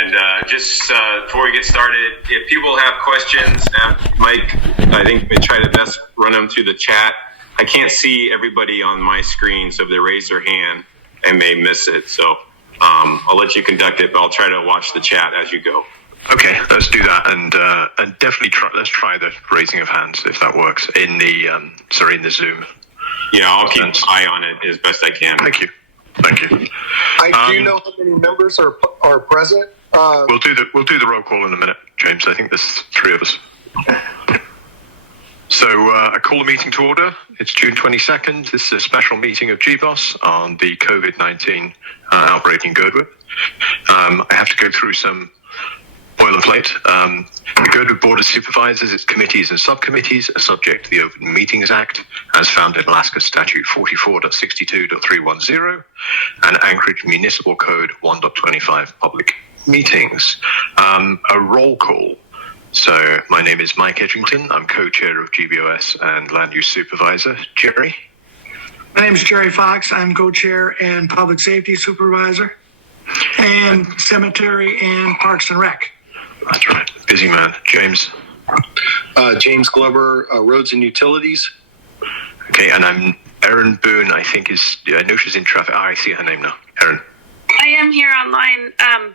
And just before we get started, if people have questions, Mike, I think we try to best run them through the chat. I can't see everybody on my screen, so if they raise their hand, I may miss it. So I'll let you conduct it, but I'll try to watch the chat as you go. Okay, let's do that, and definitely let's try the raising of hands if that works in the in the Zoom. Yeah, I'll keep an eye on it as best I can. Thank you. Do you know how many members are present? We'll do the roll call in a minute, James. I think there's 3 of us. So I call the meeting to order. It's June 22nd. This is a special meeting of GBOS on the COVID-19 outbreak in Girdwood. I have to go through some boilerplate. The Girdwood Board of Supervisors, its committees and subcommittees are subject to the Open Meetings Act as found in Alaska Statute 44.62.310 and Anchorage Municipal Code 1.25 public meetings. A roll call. So my name is Mike Edgington. I'm co-chair of GBOS and land use supervisor. Jerry? My name is Jerry Fox. I'm co-chair and public safety supervisor and cemetery and parks and rec. That's right. Busy man. James? James Glover, roads and utilities. Okay, and I'm Erin Boone, I think I know she's in traffic. I see her name now. Erin. I am here online. I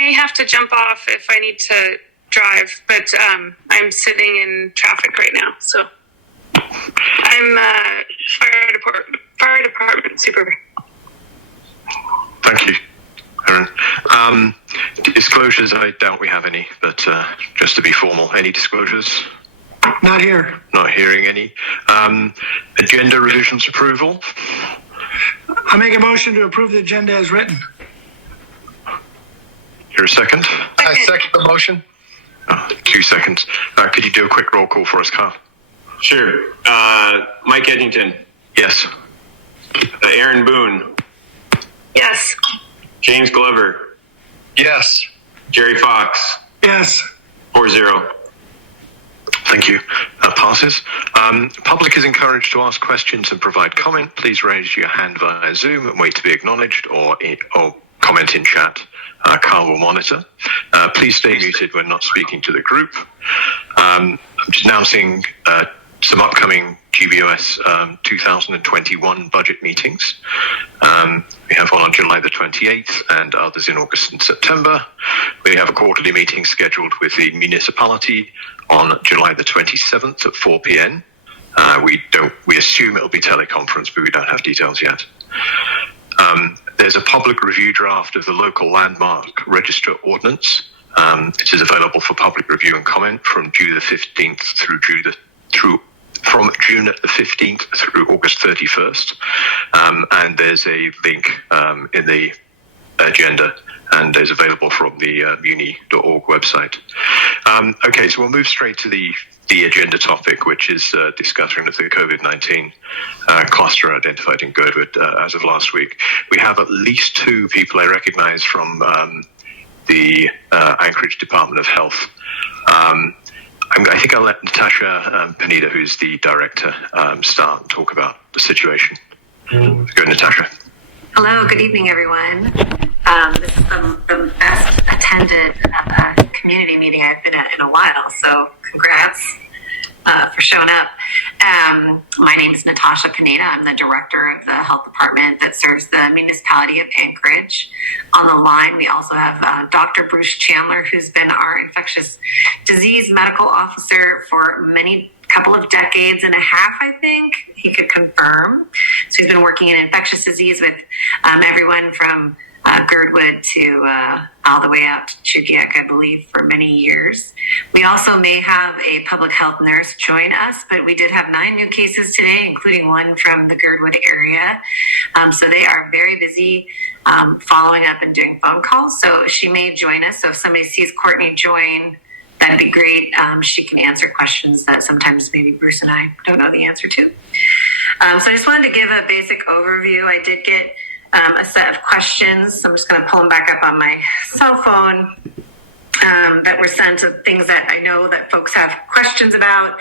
may have to jump off if I need to drive, but I'm sitting in traffic right now. So I'm fire department supervisor. Thank you, Erin. Disclosures, I doubt we have any, but just to be formal, any disclosures? Not here. Not hearing any. Agenda revisions approval? I make a motion to approve the agenda as written. Here a second? I second the motion. 2 seconds. Could you do a quick roll call for us, Carl? Sure. Mike Edgington. Yes. Erin Boone. Yes. James Glover. Yes. Jerry Fox. Yes. 4-0. Thank you. Passes. Public is encouraged to ask questions and provide comment. Please raise your hand via Zoom and wait to be acknowledged or comment in chat. Carl will monitor. Please stay muted when not speaking to the group. I'm just announcing some upcoming GBOS 2021 budget meetings. We have one on July the 28th and others in August and September. We have a quarterly meeting scheduled with the municipality on July the 27th at 4 p.m. We assume it'll be teleconference, but we don't have details yet. There's a public review draft of the local landmark register ordinance. It is available for public review and comment from June the 15th from June the 15th through August 31st. And there's a link in the agenda and is available from the muni.org website. Okay, so we'll move straight to the agenda topic, which is discussion of the COVID-19 cluster identified in Girdwood as of last week. We have at least 2 people I recognize from the Anchorage Department of Health. I think I'll let Natasha Pineda, who's the director, start and talk about the situation. Go, Natasha. Hello, good evening, everyone. This is the best attended community meeting I've been at in a while, so congrats for showing up. My name is Natasha Pineda. I'm the director of the health department that serves the municipality of Anchorage. On the line, we also have Dr. Bruce Chandler, who's been our infectious disease medical officer for couple of decades and a half, I think. He could confirm. So he's been working in infectious disease with everyone from Girdwood to all the way out to Chugiak, I believe, for many years. We also may have a public health nurse join us, but we did have 9 new cases today, including one from the Girdwood area. So they are very busy following up and doing phone calls. So she may join us. So if somebody sees Courtney join, that'd be great. She can answer questions that sometimes maybe Bruce and I don't know the answer to. So I just wanted to give a basic overview. I did get a set of questions. So I'm just going to pull them back up on my cell phone. that were sent of things that I know that folks have questions about.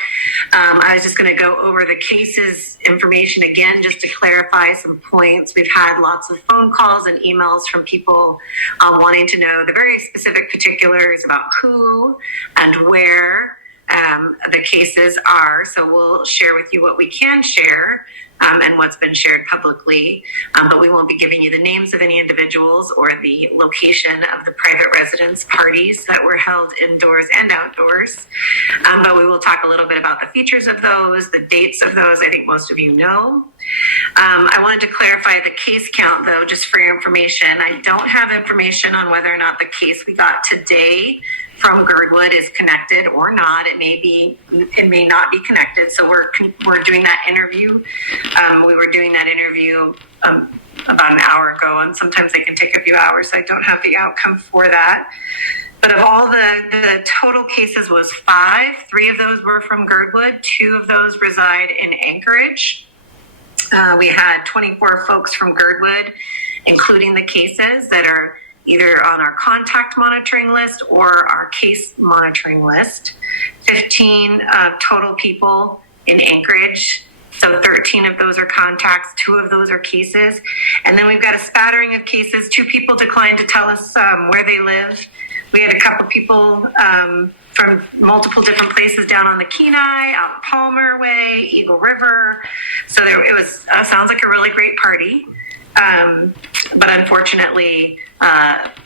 I was just going to go over the cases information again, just to clarify some points. We've had lots of phone calls and emails from people wanting to know the very specific particulars about who and where the cases are. So we'll share with you what we can share and what's been shared publicly, but we won't be giving you the names of any individuals or the location of the private residence parties that were held indoors and outdoors. But we will talk a little bit about the features of those, the dates of those. I think most of you know. I wanted to clarify the case count, though, just for your information. I don't have information on whether or not the case we got today from Girdwood is connected or not. It may not be connected. So we're doing that interview. We were doing that interview about an hour ago, and sometimes they can take a few hours. So I don't have the outcome for that. But of all the total cases was 5. 3 of those were from Girdwood. 2 of those reside in Anchorage. We had 24 folks from Girdwood, including the cases that are either on our contact monitoring list or our case monitoring list. 15 total people in Anchorage. So 13 of those are contacts, 2 of those are cases. And then we've got a spattering of cases. 2 people declined to tell us where they live. We had a couple people from multiple different places down on the Kenai, out Palmer Way, Eagle River. So it was sounds like a really great party. But unfortunately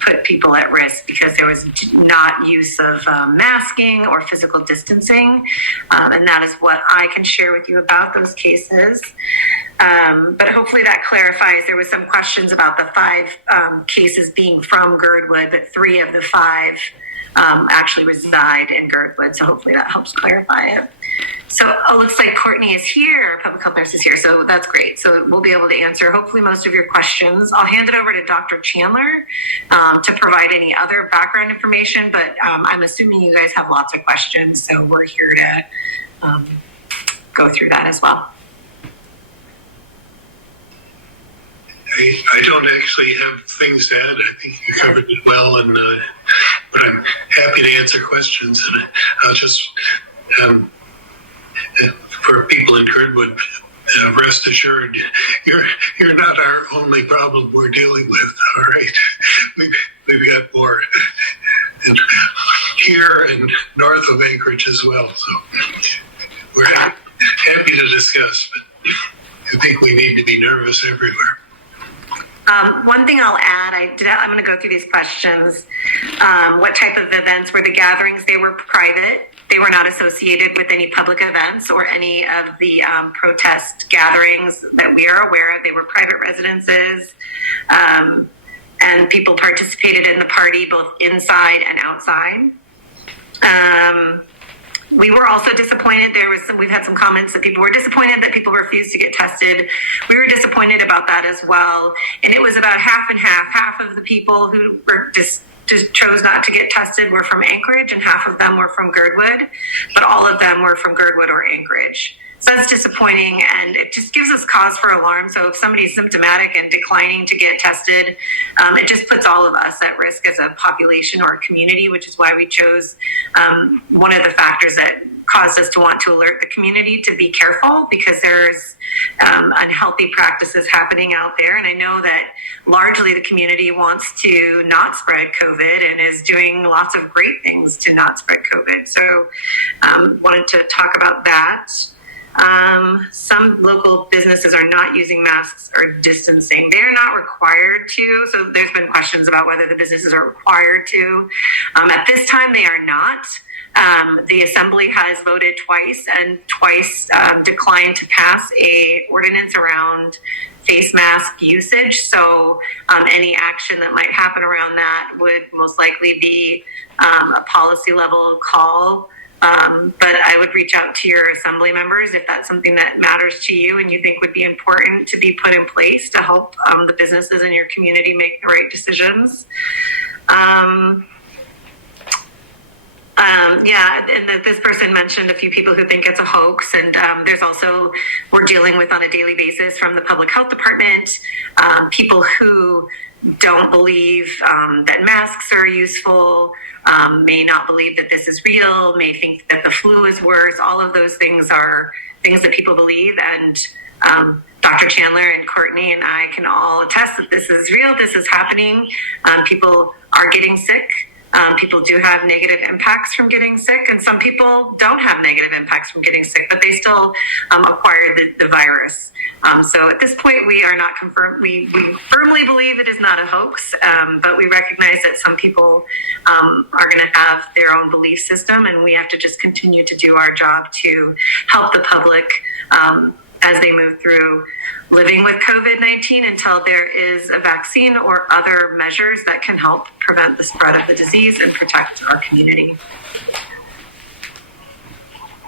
put people at risk because there was not use of masking or physical distancing. And that is what I can share with you about those cases. But hopefully that clarifies. There was some questions about the 5 cases being from Girdwood, but 3 of the 5 actually reside in Girdwood. So hopefully that helps clarify it. So it looks like Courtney is here, public health nurse is here, so that's great. So we'll be able to answer hopefully most of your questions. I'll hand it over to Dr. Chandler to provide any other background information, but I'm assuming you guys have lots of questions, so we're here to go through that as well. I don't actually have things to add. I think you covered it well, and but I'm happy to answer questions. And I'll just for people in Girdwood, rest assured, you're not our only problem we're dealing with. All right, we've got more, and here and north of Anchorage as well. So we're happy to discuss, but I think we need to be nervous everywhere. One thing I'll add, I'm going to go through these questions. What type of events were the gatherings? They were private. They were not associated with any public events or any of the protest gatherings that we are aware of. They were private residences, and people participated in the party both inside and outside. We were also disappointed. We've had some comments that people were disappointed that people refused to get tested. We were disappointed about that as well. And it was about half and half. Half of the people who were just chose not to get tested were from Anchorage, and half of them were from Girdwood, but all of them were from Girdwood or Anchorage. So that's disappointing, and it just gives us cause for alarm. So if somebody's symptomatic and declining to get tested, it just puts all of us at risk as a population or a community, which is why we chose one of the factors that caused us to want to alert the community to be careful, because there's unhealthy practices happening out there. And I know that largely the community wants to not spread COVID and is doing lots of great things to not spread COVID. So wanted to talk about that. Some local businesses are not using masks or distancing. They're not required to. So there's been questions about whether the businesses are required to. At this time, they are not. The Assembly has voted twice and twice declined to pass a ordinance around face mask usage. So any action that might happen around that would most likely be a policy level call. But I would reach out to your Assembly members if that's something that matters to you and you think would be important to be put in place to help the businesses in your community make the right decisions. And this person mentioned a few people who think it's a hoax, and there's also, we're dealing with on a daily basis from the public health department, people who don't believe that masks are useful, may not believe that this is real, may think that the flu is worse. All of those things are things that people believe. And Dr. Chandler and Courtney and I can all attest that this is real, this is happening. People are getting sick. People do have negative impacts from getting sick, and some people don't have negative impacts from getting sick, but they still acquire the virus. So at this point, we are not confirmed. We firmly believe it is not a hoax, but we recognize that some people are going to have their own belief system, and we have to just continue to do our job to help the public as they move through living with COVID-19 until there is a vaccine or other measures that can help prevent the spread of the disease and protect our community.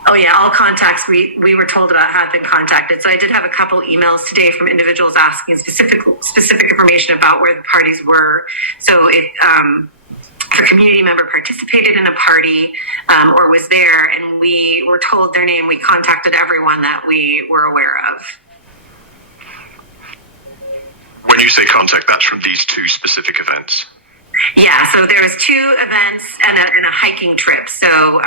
Oh yeah, all contacts we were told about have been contacted. So I did have a couple emails today from individuals asking specific information about where the parties were. So if a community member participated in a party or was there and we were told their name, we contacted everyone that we were aware of. When you say contact, that's from these two specific events. Yeah, so there was 2 events and a hiking trip. So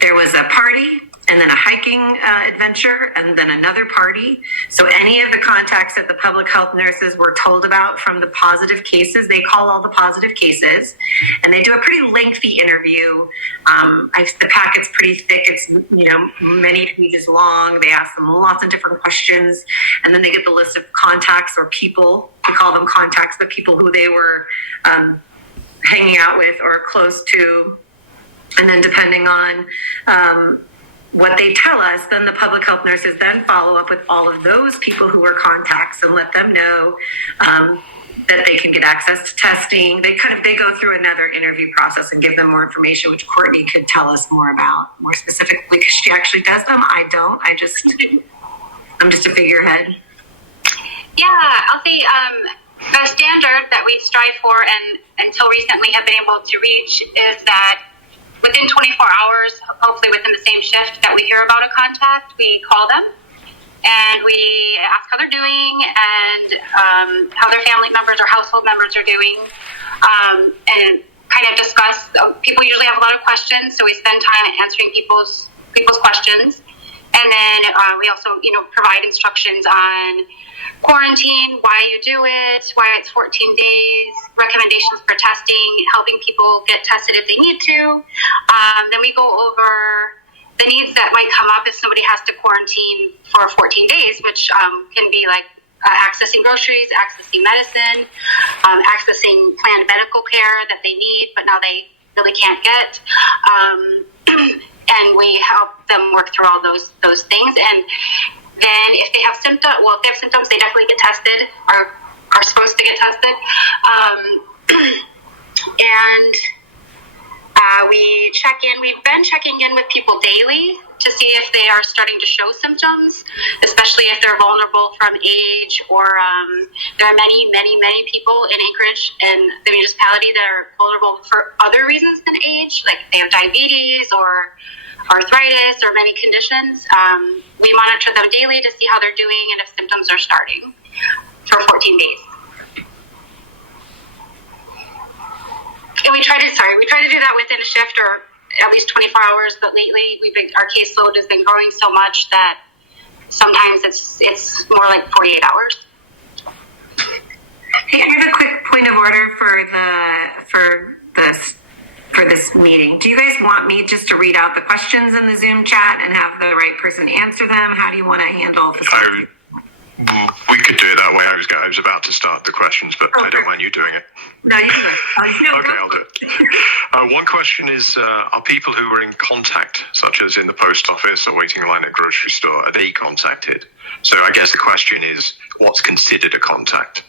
there was a party and then a hiking adventure and then another party. So any of the contacts that the public health nurses were told about from the positive cases, they call all the positive cases, and they do a pretty lengthy interview. The packet's pretty thick. It's, many pages long. They ask them lots of different questions, and then they get the list of contacts or people. We call them contacts, the people who they were hanging out with or close to. And then depending on what they tell us, then the public health nurses then follow up with all of those people who were contacts and let them know that they can get access to testing. They go through another interview process and give them more information, which Courtney could tell us more about, more specifically, because she actually does them. I don't. I'm just a figurehead. Yeah, I'll say the standard that we strive for and until recently have been able to reach is that within 24 hours, hopefully within the same shift that we hear about a contact, we call them and we ask how they're doing and how their family members or household members are doing, and kind of discuss. People usually have a lot of questions, so we spend time answering people's questions, and then we also provide instructions on quarantine, why you do it, why it's 14 days, recommendations for testing, helping people get tested if they need to. Then we go over the needs that might come up if somebody has to quarantine for 14 days, which can be like accessing groceries, accessing medicine, accessing planned medical care that they need, but now they really can't get. And we help them work through all those things. And then if they have symptoms, they definitely get tested, are supposed to get tested. And we check in. We've been checking in with people daily to see if they are starting to show symptoms, especially if they're vulnerable from age, or there are many people in Anchorage and the municipality that are vulnerable for other reasons than age, like they have diabetes or arthritis or many conditions. We monitor them daily to see how they're doing and if symptoms are starting for 14 days. And we try to do that within a shift or at least 24 hours, but lately our caseload has been growing so much that sometimes it's more like 48 hours. Hey, I have a quick point of order for this meeting. Do you guys want me just to read out the questions in the Zoom chat and have the right person answer them? How do you want to handle this? We could do it that way. I was about to start the questions, but I don't mind you doing it. No, you can do it. Okay, I'll do it. One question is, are people who are in contact, such as in the post office or waiting in line at a grocery store, are they contacted? So I guess the question is, what's considered a contact?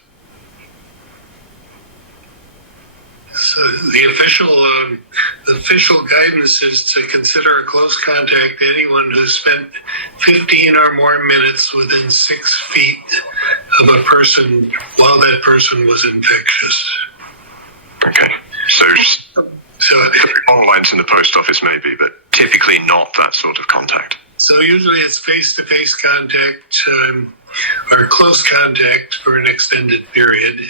So the official guidance is to consider a close contact anyone who spent 15 or more minutes within 6 feet of a person while that person was infectious. Okay, so long lines in the post office maybe, but typically not that sort of contact. So usually it's face-to-face contact. are close contact for an extended period.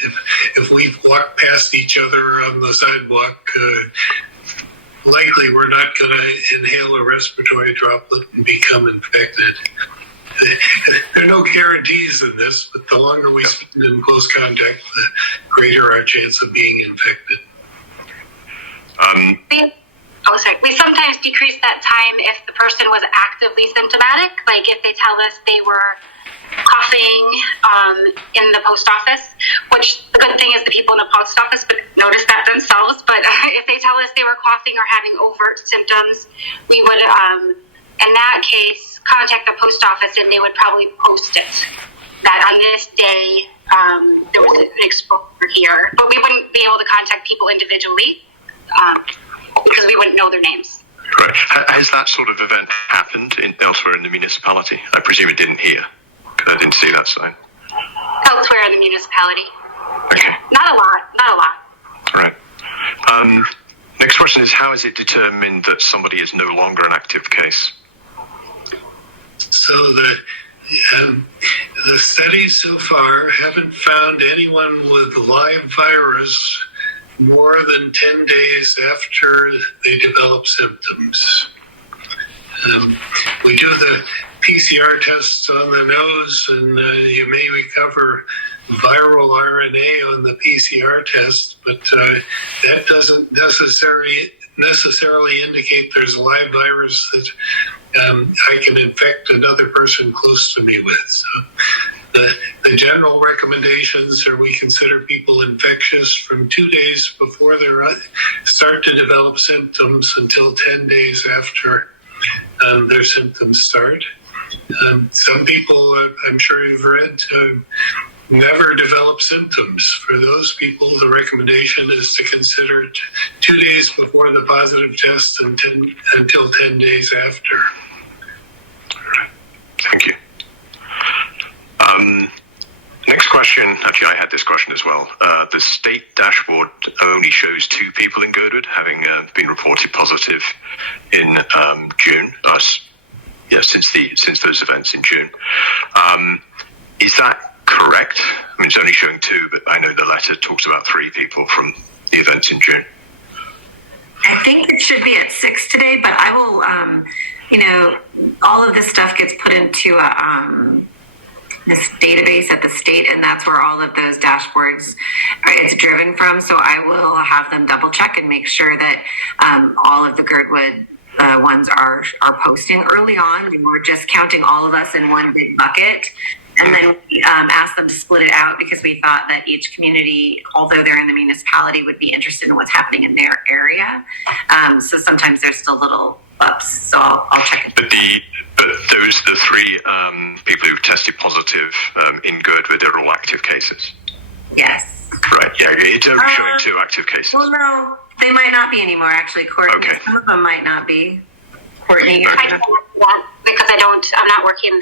If we've walked past each other on the sidewalk, likely we're not going to inhale a respiratory droplet and become infected. There are no guarantees in this, but the longer we spend in close contact, the greater our chance of being infected. We sometimes decrease that time if the person was actively symptomatic, like if they tell us they were coughing in the post office, which the good thing is the people in the post office would notice that themselves, but if they tell us they were coughing or having overt symptoms, we would, in that case, contact the post office and they would probably post it that on this day there was an exposure here, but we wouldn't be able to contact people individually because we wouldn't know their names. Right. Has that sort of event happened elsewhere in the municipality? I presume it didn't here. I didn't see that sign. Elsewhere in the municipality. Okay. Not a lot. Right. Next question is, how is it determined that somebody is no longer an active case? So the studies so far haven't found anyone with live virus more than 10 days after they develop symptoms. We do the PCR tests on the nose, and you may recover viral RNA on the PCR test, but that doesn't necessarily indicate there's a live virus that I can infect another person close to me with. So the general recommendations are we consider people infectious from 2 days before they start to develop symptoms until 10 days after their symptoms start. Some people, I'm sure you've read, never develop symptoms. For those people, the recommendation is to consider it 2 days before the positive test and until 10 days after. Thank you. Next question. Actually, I had this question as well. The state dashboard only shows 2 people in Girdwood having been reported positive in June. Since those events in June. Is that correct? I mean, it's only showing 2, but I know the letter talks about 3 people from the events in June. I think it should be at 6 today, but I will, all of this stuff gets put into this database at the state, and that's where all of those dashboards it's driven from. So I will have them double check and make sure that all of the Girdwood ones are posting. Early on, we were just counting all of us in one big bucket, and then we asked them to split it out because we thought that each community, although they're in the municipality, would be interested in what's happening in their area. So sometimes there's still little ups. So I'll check it. But those the 3 people who've tested positive in Girdwood, they're all active cases. Yes. Right. Yeah. It's only showing 2 active cases. Well, no, they might not be anymore. Actually, Courtney. Okay. Some of them might not be. Courtney. I can't answer that because I'm not working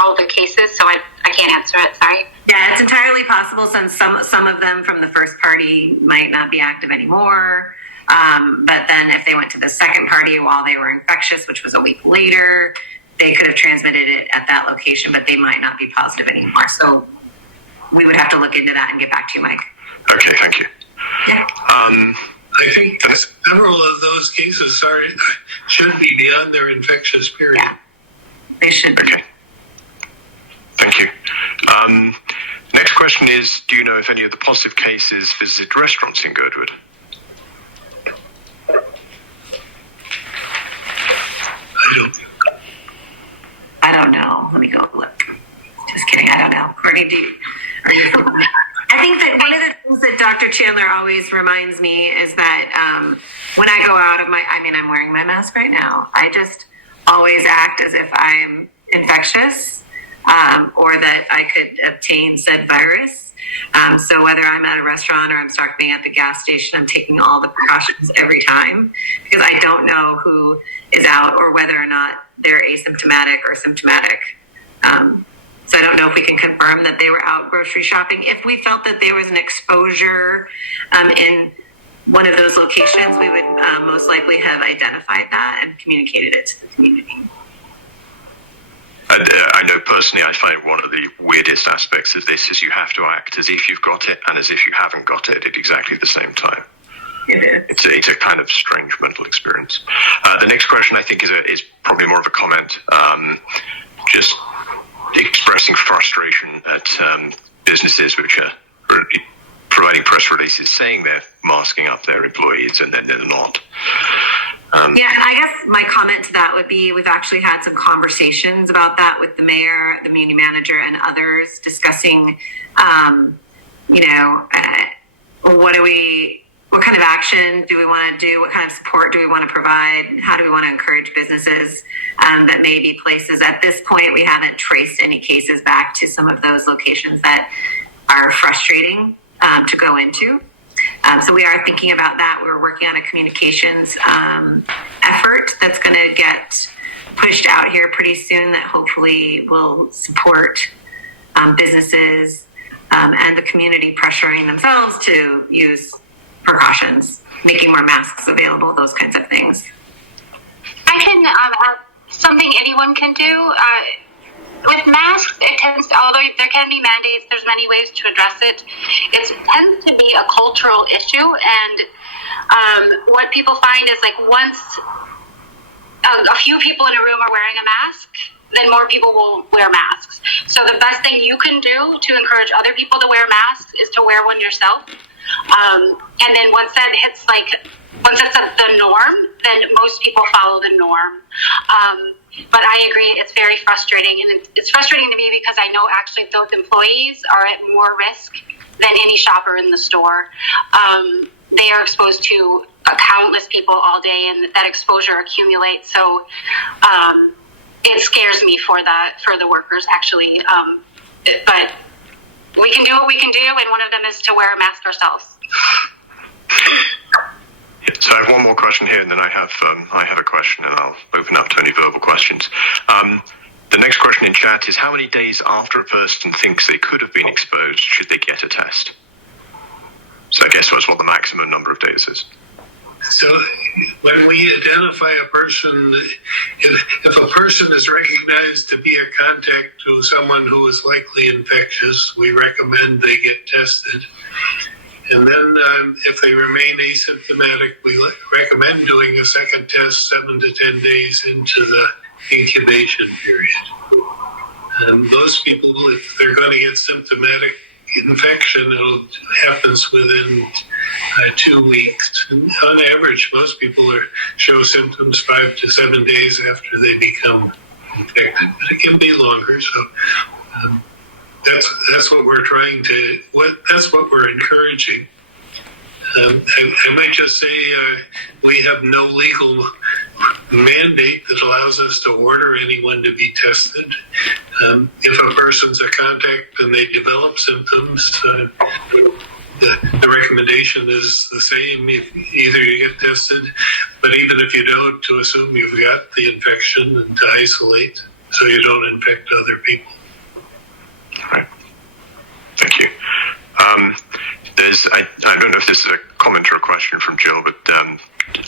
all the cases, so I can't answer it. Sorry. Yeah, it's entirely possible since some of them from the first party might not be active anymore. But then if they went to the second party while they were infectious, which was a week later, they could have transmitted it at that location, but they might not be positive anymore. So we would have to look into that and get back to you, Mike. Okay, thank you. Yeah. I think several of those cases should be beyond their infectious period. Yeah, they should be. Okay. Thank you. Next question is, do you know if any of the positive cases visited restaurants in Girdwood? I don't know. Let me go look. Just kidding. I don't know. Courtney, I think that one of the things that Dr. Chandler always reminds me is that when I go out of I'm wearing my mask right now. I just always act as if I'm infectious or that I could obtain said virus. So whether I'm at a restaurant or I'm stopping at the gas station, I'm taking all the precautions every time because I don't know who is out or whether or not they're asymptomatic or symptomatic. So I don't know if we can confirm that they were out grocery shopping. If we felt that there was an exposure in one of those locations, we would most likely have identified that and communicated it to the community. And I know personally, I find one of the weirdest aspects of this is you have to act as if you've got it and as if you haven't got it at exactly the same time. It's a kind of strange mental experience. The next question, I think, is probably more of a comment, just expressing frustration at businesses which are providing press releases saying they're masking up their employees and then they're not. Yeah, and I guess my comment to that would be we've actually had some conversations about that with the mayor, the community manager, and others discussing, what kind of action do we want to do? What kind of support do we want to provide? How do we want to encourage businesses that may be places? At this point, we haven't traced any cases back to some of those locations that are frustrating to go into. So we are thinking about that. We're working on a communications effort that's going to get pushed out here pretty soon that hopefully will support businesses and the community pressuring themselves to use precautions, making more masks available, those kinds of things. I can add something anyone can do. With masks, it tends to, although there can be mandates, there's many ways to address it. It tends to be a cultural issue, and what people find is like once a few people in a room are wearing a mask, then more people will wear masks. So the best thing you can do to encourage other people to wear masks is to wear one yourself. And then once it's the norm, then most people follow the norm. But I agree, it's very frustrating. And it's frustrating to me because I know actually those employees are at more risk than any shopper in the store. They are exposed to countless people all day, and that exposure accumulates. So it scares me for the workers, actually. But we can do what we can do, and one of them is to wear a mask ourselves. So I have one more question here, and then I have a question, and I'll open up to any verbal questions. The next question in chat is, how many days after a person thinks they could have been exposed should they get a test? So I guess that's what the maximum number of days is. So when we identify a person, if a person is recognized to be a contact to someone who is likely infectious, we recommend they get tested. And then if they remain asymptomatic, we recommend doing a second test 7 to 10 days into the incubation period. And those people, if they're going to get symptomatic infection, it happens within 2 weeks. And on average, most people show symptoms 5 to 7 days after they become infected, but it can be longer. So that's what we're trying to. That's what we're encouraging. I might just say we have no legal mandate that allows us to order anyone to be tested. If a person's a contact and they develop symptoms, the recommendation is the same. Either you get tested, but even if you don't, to assume you've got the infection and to isolate so you don't infect other people. All right. Thank you. I don't know if this is a comment or a question from Jill, but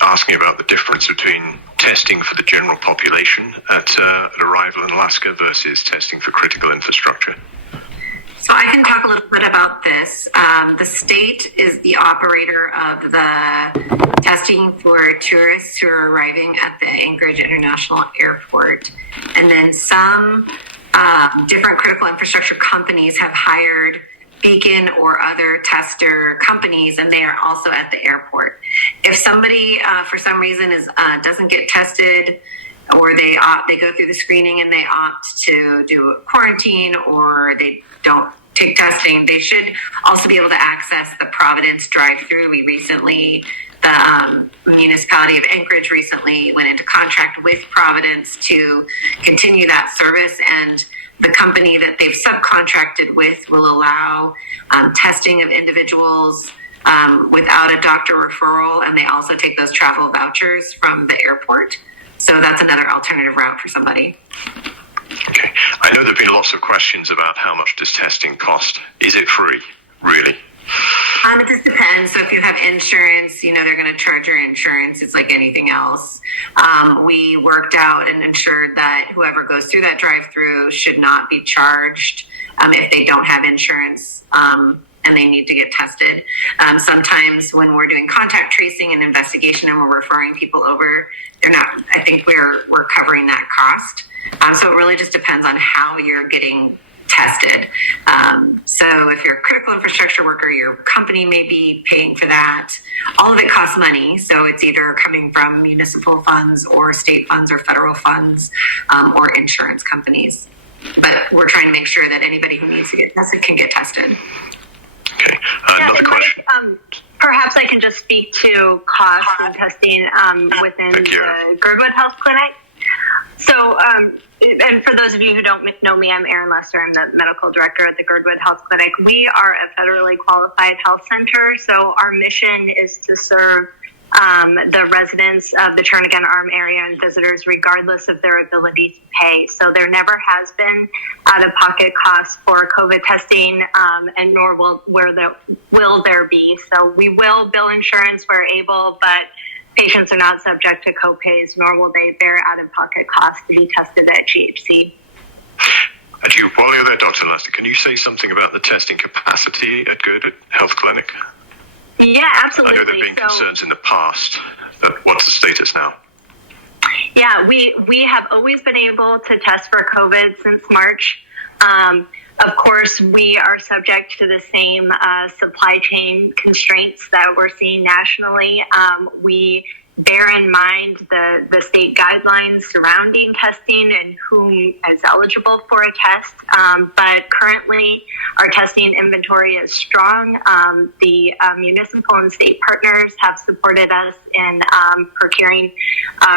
asking about the difference between testing for the general population at arrival in Alaska versus testing for critical infrastructure. So I can talk a little bit about this. The state is the operator of the testing for tourists who are arriving at the Anchorage International Airport. And then some different critical infrastructure companies have hired Beacon or other tester companies, and they are also at the airport. If somebody, for some reason, doesn't get tested, or they go through the screening and they opt to do a quarantine, or they don't take testing, they should also be able to access the Providence drive-through. The municipality of Anchorage recently went into contract with Providence to continue that service, and the company that they've subcontracted with will allow testing of individuals without a doctor referral, and they also take those travel vouchers from the airport. So that's another alternative route for somebody. Okay. I know there have been lots of questions about how much does testing cost. Is it free, really? It just depends. So if you have insurance, they're going to charge your insurance. It's like anything else. We worked out and ensured that whoever goes through that drive-through should not be charged if they don't have insurance and they need to get tested. Sometimes when we're doing contact tracing and investigation and we're referring people over, I think we're covering that cost. So it really just depends on how you're getting tested. So if you're a critical infrastructure worker, your company may be paying for that. All of it costs money. So it's either coming from municipal funds or state funds or federal funds or insurance companies. But we're trying to make sure that anybody who needs to get tested can get tested. Okay. Another question. Perhaps I can just speak to cost and testing within the Girdwood Health Clinic. So, and for those of you who don't know me, I'm Erin Lester. I'm the medical director at the Girdwood Health Clinic. We are a federally qualified health center, so our mission is to serve the residents of the Turnagain Arm area and visitors regardless of their ability to pay. So there never has been out-of-pocket costs for COVID testing, and nor will there be. So we will bill insurance where able, but patients are not subject to co-pays, nor will they bear out-of-pocket costs to be tested at GHC. While you're there, Dr. Lester, can you say something about the testing capacity at Girdwood Health Clinic? Yeah, absolutely. I know there have been concerns in the past, but what's the status now? Yeah, we have always been able to test for COVID since March. Of course, we are subject to the same supply chain constraints that we're seeing nationally. We bear in mind the state guidelines surrounding testing and who is eligible for a test. But currently, our testing inventory is strong. The municipal and state partners have supported us in procuring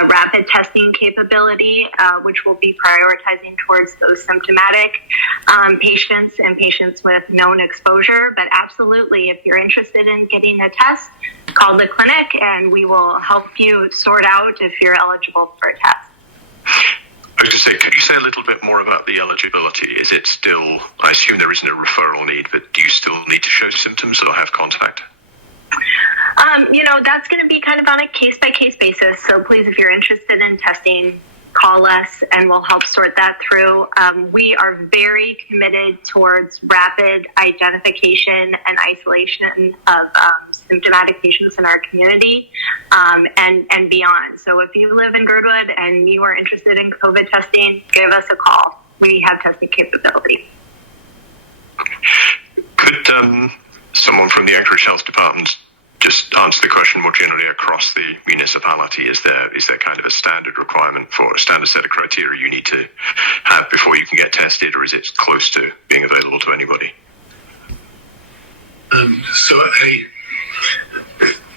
rapid testing capability, which will be prioritizing towards those symptomatic patients and patients with known exposure. But absolutely, if you're interested in getting a test, call the clinic and we will help you sort out if you're eligible for a test. I was going to say, could you say a little bit more about the eligibility? Is it still, I assume there isn't a referral need, but do you still need to show symptoms or have contact? That's going to be kind of on a case-by-case basis. So please, if you're interested in testing, call us and we'll help sort that through. We are very committed towards rapid identification and isolation of symptomatic patients in our community and beyond. So if you live in Girdwood and you are interested in COVID testing, give us a call. We have testing capability. Could someone from the Anchorage Health Department just answer the question more generally across the municipality? Is there kind of a standard requirement for a standard set of criteria you need to have before you can get tested, or is it close to being available to anybody? The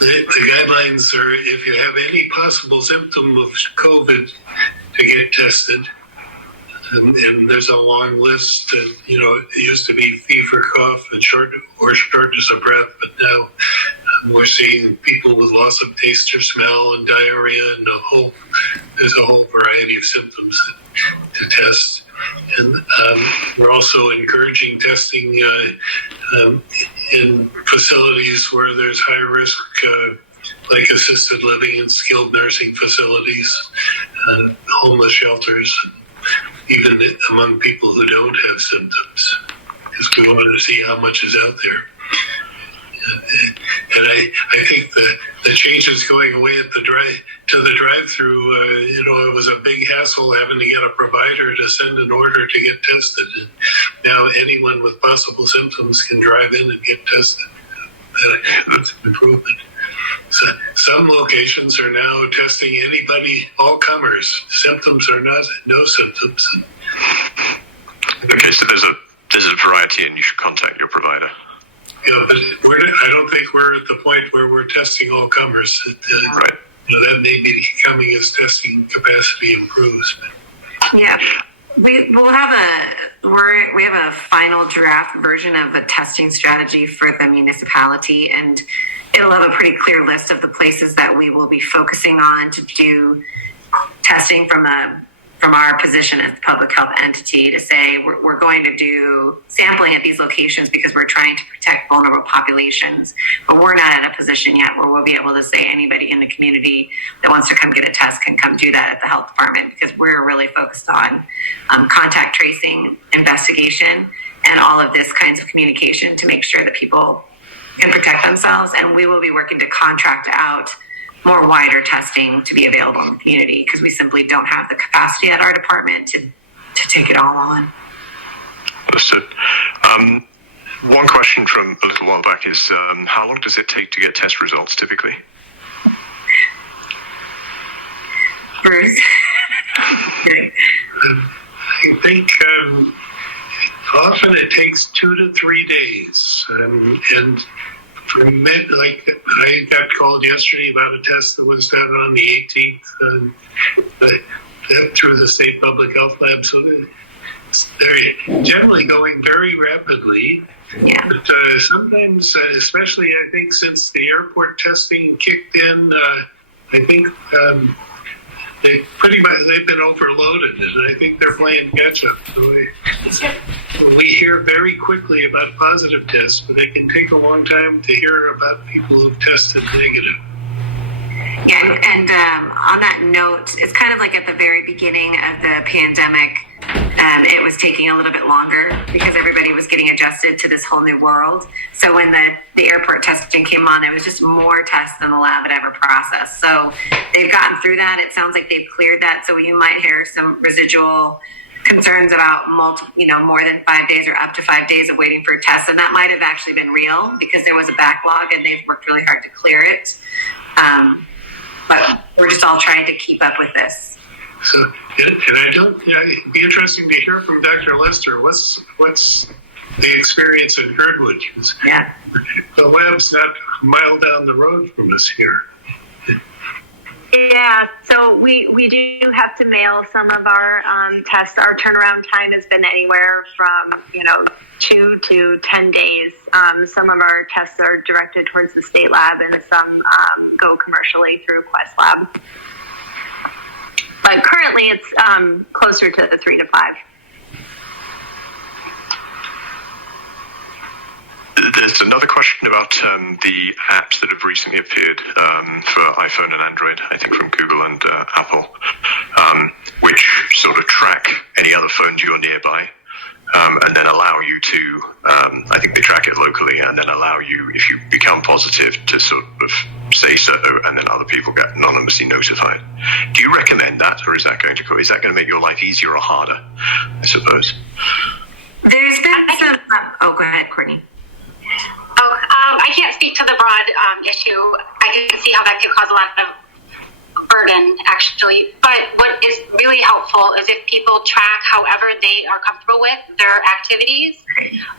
guidelines are if you have any possible symptom of COVID to get tested. And there's a long list. It used to be fever, cough, and shortness of breath, but now we're seeing people with loss of taste or smell and diarrhea, and there's a whole variety of symptoms to test. And we're also encouraging testing in facilities where there's high risk, like assisted living and skilled nursing facilities, homeless shelters, even among people who don't have symptoms, because we wanted to see how much is out there. And I think the changes going away at the drive-through, it was a big hassle having to get a provider to send an order to get tested. And now anyone with possible symptoms can drive in and get tested. That's an improvement. So some locations are now testing anybody, all comers, symptoms or not, no symptoms. Okay, so there's a variety, and you should contact your provider. Yeah, but I don't think we're at the point where we're testing all comers. Right. That may be coming as testing capacity improves. Yeah. We have a final draft version of a testing strategy for the municipality, and it'll have a pretty clear list of the places that we will be focusing on to do testing from a from our position as the public health entity to say we're going to do sampling at these locations because we're trying to protect vulnerable populations, but we're not at a position yet where we'll be able to say anybody in the community that wants to come get a test can come do that at the health department, because we're really focused on contact tracing, investigation, and all of this kinds of communication to make sure that people can protect themselves. And we will be working to contract out more wider testing to be available in the community, because we simply don't have the capacity at our department to take it all on. Understood. One question from a little while back is, how long does it take to get test results typically? Bruce? I think often it takes 2 to 3 days, and for me, like I got called yesterday about a test that was done on the 18th through the state public health lab. So they're generally going very rapidly. Yeah. But sometimes, especially I think since the airport testing kicked in, I think they've been overloaded, and I think they're playing catch up. So we hear very quickly about positive tests, but it can take a long time to hear about people who've tested negative. Yeah, and on that note, it's kind of like at the very beginning of the pandemic, it was taking a little bit longer because everybody was getting adjusted to this whole new world. So when the airport testing came on, it was just more tests than the lab had ever processed. So they've gotten through that. It sounds like they've cleared that. So you might hear some residual concerns about more than 5 days or up to 5 days of waiting for a test. And that might have actually been real because there was a backlog and they've worked really hard to clear it. But we're just all trying to keep up with this. So, it'd be interesting to hear from Dr. Lester. What's the experience in Girdwood? Yeah. The lab's not a mile down the road from us here. Yeah, so we do have to mail some of our tests. Our turnaround time has been anywhere from 2 to 10 days. Some of our tests are directed towards the state lab, and some go commercially through Quest Lab. But currently, it's closer to 3 to 5. There's another question about the apps that have recently appeared for iPhone and Android, I think from Google and Apple, which sort of track any other phones you're nearby, and then allow you to, I think they track it locally, and then allow you, if you become positive, to sort of say so, and then other people get anonymously notified. Do you recommend that, or is that going to make your life easier or harder, I suppose? There's been some... Oh, go ahead, Courtney. I can't speak to the broad issue. I can see how that could cause a lot of burden, actually. But what is really helpful is if people track however they are comfortable with their activities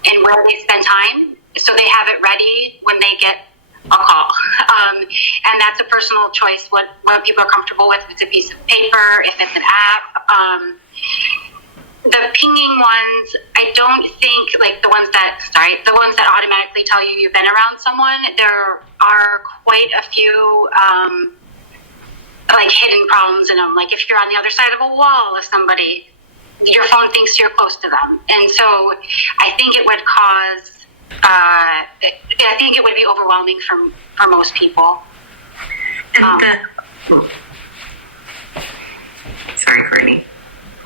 and where they spend time, so they have it ready when they get a call. And that's a personal choice, what people are comfortable with. If it's a piece of paper, if it's an app. The pinging ones, I don't think, like the ones that automatically tell you you've been around someone, there are quite a few like hidden problems in them. Like if you're on the other side of a wall of somebody, your phone thinks you're close to them. And so I think it would cause, I think it would be overwhelming for most people. And sorry, Courtney.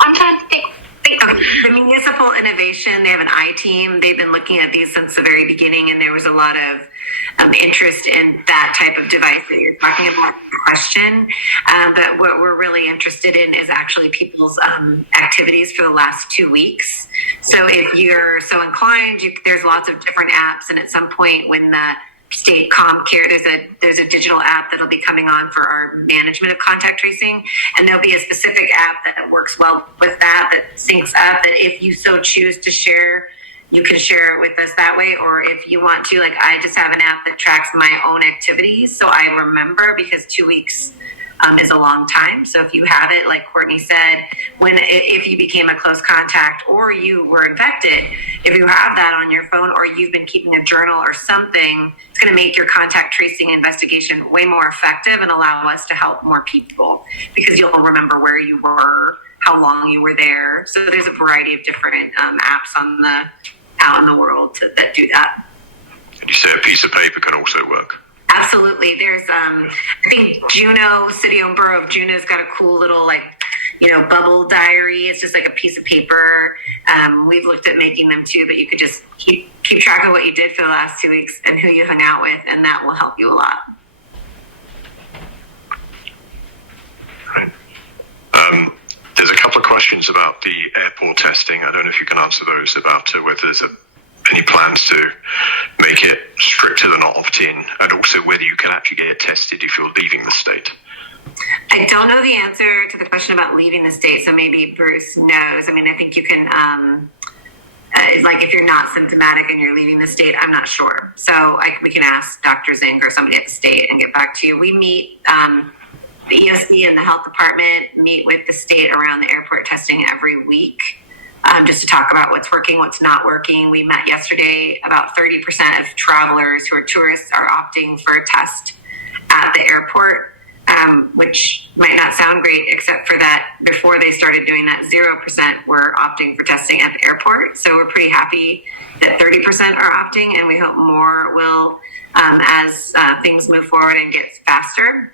I'm trying to think. Okay. The Municipal Innovation, they have an I-team. They've been looking at these since the very beginning, and there was a lot of interest in that type of device that you're talking about in the question. But what we're really interested in is actually people's activities for the last 2 weeks. So if you're so inclined, there's lots of different apps, and at some point when the state ComCare, there's a digital app that'll be coming on for our management of contact tracing, and there'll be a specific app that works well with that syncs up, that if you so choose to share, you can share it with us that way. Or if you want to, like I just have an app that tracks my own activities, so I remember, because 2 weeks is a long time. So if you have it, like Courtney said, if you became a close contact or you were infected, if you have that on your phone or you've been keeping a journal or something, it's going to make your contact tracing investigation way more effective and allow us to help more people, because you'll remember where you were, how long you were there. So there's a variety of different apps out in the world that do that. And you say a piece of paper can also work. Absolutely. There's, I think Juneau, City-owned Borough of Juneau's got a cool little bubble diary. It's just like a piece of paper. We've looked at making them too, but you could just keep track of what you did for the last 2 weeks and who you hung out with, and that will help you a lot. Right. There's a couple of questions about the airport testing. I don't know if you can answer those about whether there's any plans to make it stricter than opt-in, and also whether you can actually get tested if you're leaving the state. I don't know the answer to the question about leaving the state, so maybe Bruce knows. I mean, I think you can, if you're not symptomatic and you're leaving the state, I'm not sure. So we can ask Dr. Zing or somebody at the state and get back to you. We meet, the EOC and the health department meet with the state around the airport testing every week. Just to talk about what's working, what's not working. We met yesterday. About 30% of travelers who are tourists are opting for a test at the airport, which might not sound great, except for that before they started doing that, 0% were opting for testing at the airport. So we're pretty happy that 30% are opting, and we hope more will as things move forward and get faster.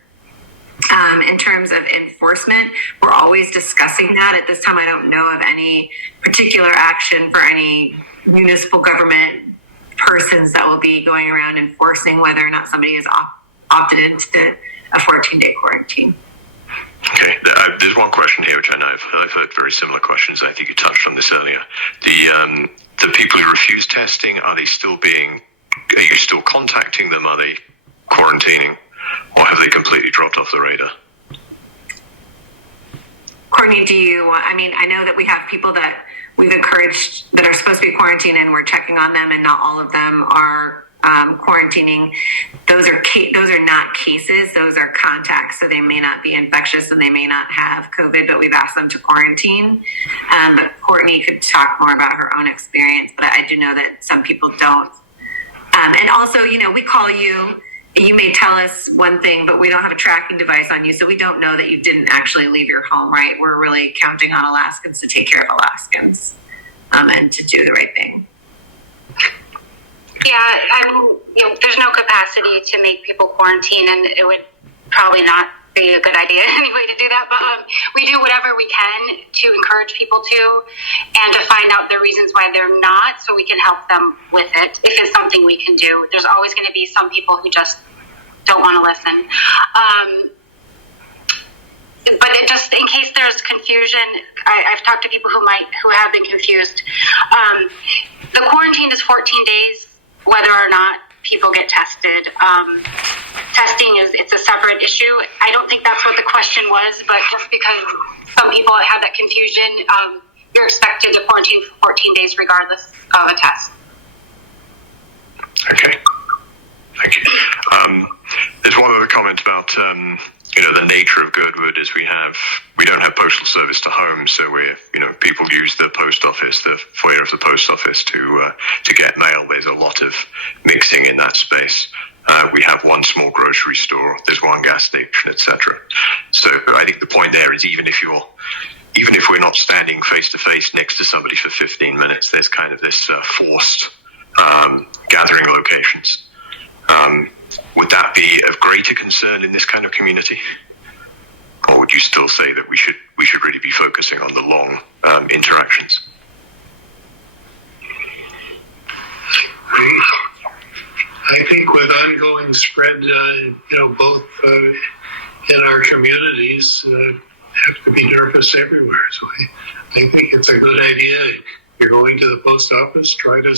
In terms of enforcement, we're always discussing that. At this time, I don't know of any particular action for any municipal government persons that will be going around enforcing whether or not somebody is opted into a 14-day quarantine. Okay, there's one question here which I know I've heard very similar questions. I think you touched on this earlier. The people who refuse testing, are you still contacting them? Are they quarantining? Or have they completely dropped off the radar? Courtney, I know that we have people that we've encouraged that are supposed to be quarantined, and we're checking on them, and not all of them are quarantining. Those are not cases. Those are contacts. So they may not be infectious and they may not have COVID, but we've asked them to quarantine. But Courtney could talk more about her own experience, but I do know that some people don't. And also, we call you. You may tell us one thing, but we don't have a tracking device on you, so we don't know that you didn't actually leave your home, right? We're really counting on Alaskans to take care of Alaskans and to do the right thing. Yeah, there's no capacity to make people quarantine, and it would probably not be a good idea anyway to do that. But we do whatever we can to encourage people to, and to find out the reasons why they're not, so we can help them with it. If it's something we can do, there's always going to be some people who just don't want to listen. But just in case there's confusion, I've talked to people who have been confused. The quarantine is 14 days, whether or not people get tested. Testing it's a separate issue. I don't think that's what the question was, but just because some people have that confusion, you're expected to quarantine for 14 days regardless of a test. Okay, thank you. There's one other comment about the nature of Girdwood is we don't have postal service to home, so people use the post office, the foyer of the post office to get mail. There's a lot of mixing in that space. We have one small grocery store, there's one gas station, etc. So I think the point there is even if we're not standing face to face next to somebody for 15 minutes, there's kind of this forced gathering locations. Would that be of greater concern in this kind of community? Or would you still say that we should really be focusing on the long interactions? I think with ongoing spread, both in our communities, have to be nervous everywhere. So I think it's a good idea. You're going to the post office, try to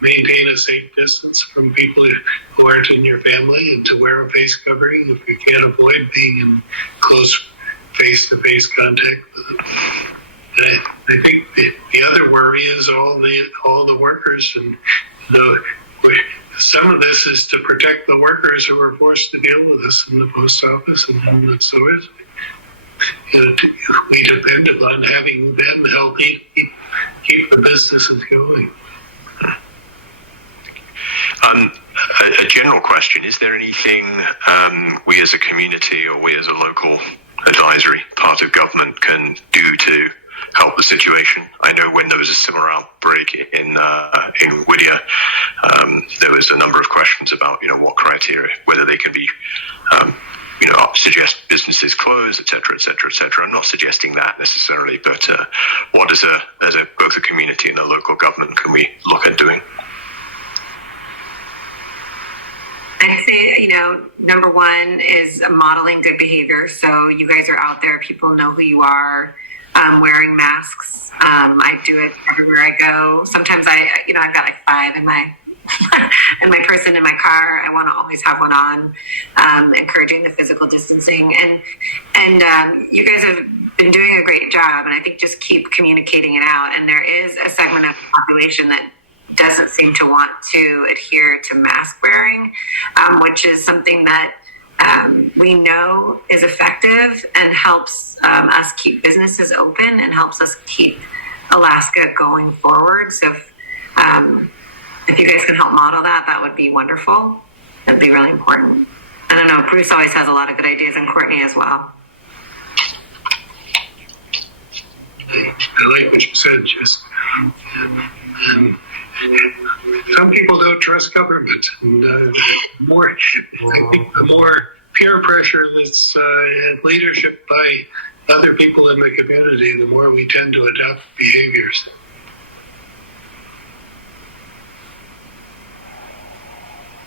maintain a safe distance from people who aren't in your family, and to wear a face covering if you can't avoid being in close face-to-face contact with them. And I think the other worry is all the workers, and some of this is to protect the workers who are forced to deal with this in the post office, and so is. We depend upon having them help keep the businesses going. A general question, is there anything we as a community or we as a local advisory part of government can do to help the situation. I know when there was a similar outbreak in Whittier, there was a number of questions about, what criteria, whether they can be, suggest businesses close, et cetera, et cetera, et cetera. I'm not suggesting that necessarily, but what as both a community and a local government can we look at doing? I'd say, number one is modeling good behavior. So you guys are out there, people know who you are, wearing masks. I do it everywhere I go. Sometimes I've got like 5 in my in my person in my car. I want to always have one on, encouraging the physical distancing. And you guys have been doing a great job. And I think just keep communicating it out. And there is a segment of the population that doesn't seem to want to adhere to mask wearing, which is something that we know is effective and helps us keep businesses open and helps us keep Alaska going forward. So if you guys can help model that, that would be wonderful. That'd be really important. I don't know, Bruce always has a lot of good ideas, and Courtney as well. I like what you said, Jess. Some people don't trust government. And, I think the more peer pressure that's leadership by other people in the community, the more we tend to adopt behaviors.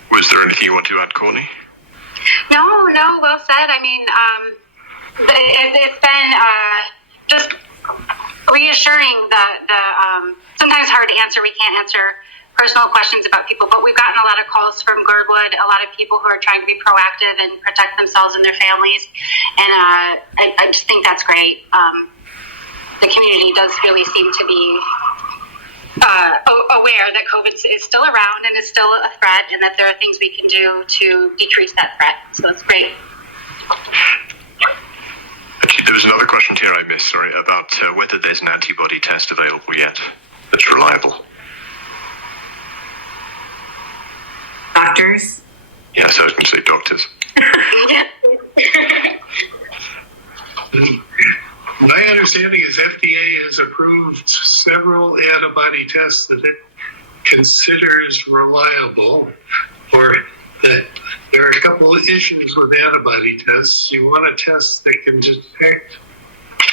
Was there anything you want to add, Courtney? No, well said. I mean, it's been just reassuring the sometimes hard to answer. We can't answer personal questions about people, but we've gotten a lot of calls from Girdwood, a lot of people who are trying to be proactive and protect themselves and their families. And I just think that's great. The community does really seem to be aware that COVID is still around and is still a threat, and that there are things we can do to decrease that threat. So that's great. Actually, there was another question here I missed, sorry, about whether there's an antibody test available yet that's reliable. Doctors? Yes, I was going to say doctors. My understanding is FDA has approved several antibody tests that it considers reliable, or that there are a couple of issues with antibody tests. You want a test that can detect